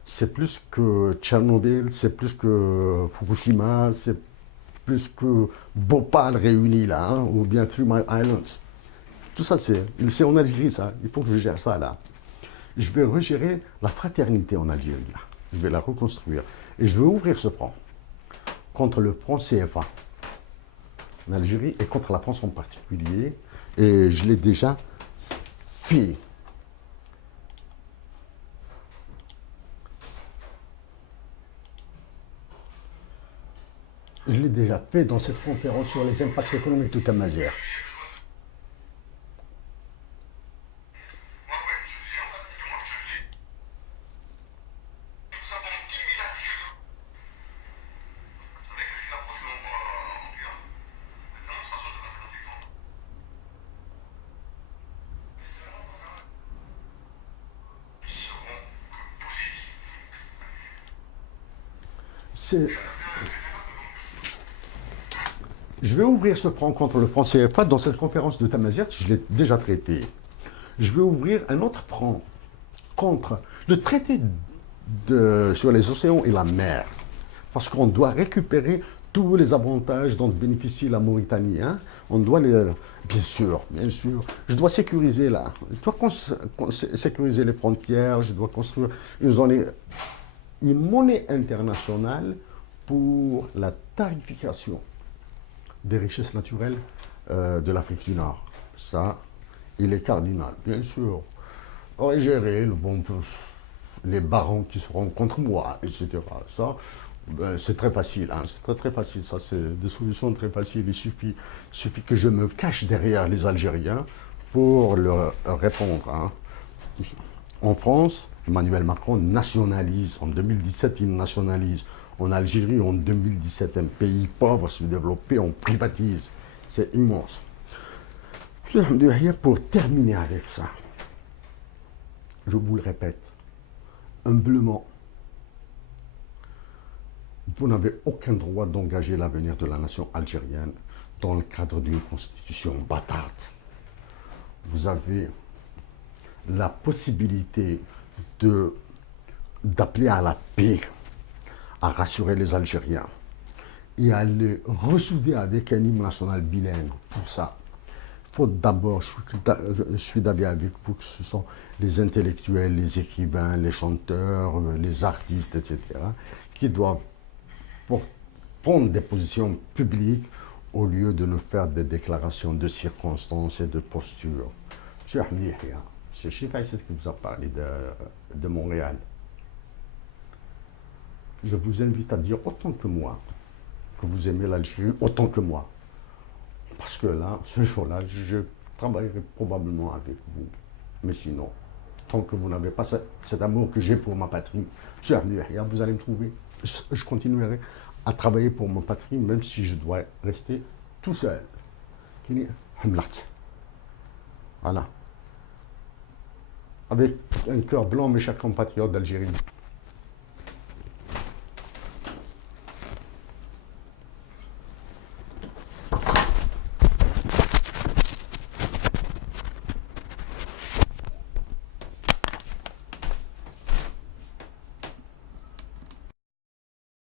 c'est plus que Tchernobyl, c'est plus que Fukushima, c'est plus que Bhopal réuni là, hein, ou bien Three Mile Islands. Tout ça, c'est en Algérie, ça. Il faut que je gère ça là. Je vais regérer la fraternité en Algérie là. Je vais la reconstruire. Et je vais ouvrir ce front contre le franc CFA en Algérie et contre la France en particulier. Et je l'ai déjà fait. Je l'ai déjà fait dans cette conférence sur les impacts économiques de Tamazir. Je vais ouvrir ce front contre le franc CFA dans cette conférence de Tamazir, je l'ai déjà traité. Je vais ouvrir un autre front contre le traité sur les océans et la mer. Parce qu'on doit récupérer tous les avantages dont bénéficie la Mauritanie. Hein. On doit les... Bien sûr, je dois sécuriser là. Je dois sécuriser les frontières, je dois construire une monnaie internationale pour la tarification des richesses naturelles de l'Afrique du Nord. Ça, il est cardinal, bien sûr. On va gérer les barons qui seront contre moi, etc. Ça, c'est très facile, hein. C'est très facile, ça, c'est des solutions très faciles. Il suffit que je me cache derrière les Algériens pour leur répondre. Hein. En France, Emmanuel Macron nationalise. En 2017, il nationalise. En Algérie, en 2017, un pays pauvre, sous-développé, on privatise. C'est immense. Pour terminer avec ça, je vous le répète, humblement, vous n'avez aucun droit d'engager l'avenir de la nation algérienne dans le cadre d'une constitution bâtarde. Vous avez la possibilité d'appeler à la paix, à rassurer les Algériens et à les ressouder avec un hymne national bilingue. Pour ça, il faut d'abord, je suis d'avis avec vous que ce sont les intellectuels, les écrivains, les chanteurs, les artistes, etc., qui doivent prendre des positions publiques au lieu de nous faire des déclarations de circonstances et de postures. Monsieur Ahmed Yahya, c'est Chikaïset qui vous a parlé de Montréal. Je vous invite à dire autant que moi que vous aimez l'Algérie, autant que moi. Parce que là, ce jour-là, je travaillerai probablement avec vous. Mais sinon, tant que vous n'avez pas cet amour que j'ai pour ma patrie, monsieur Ahmed Yahya, vous allez me trouver. Je continuerai à travailler pour ma patrie, même si je dois rester tout seul. Voilà. Avec un cœur blanc, mes chers compatriotes d'Algérie.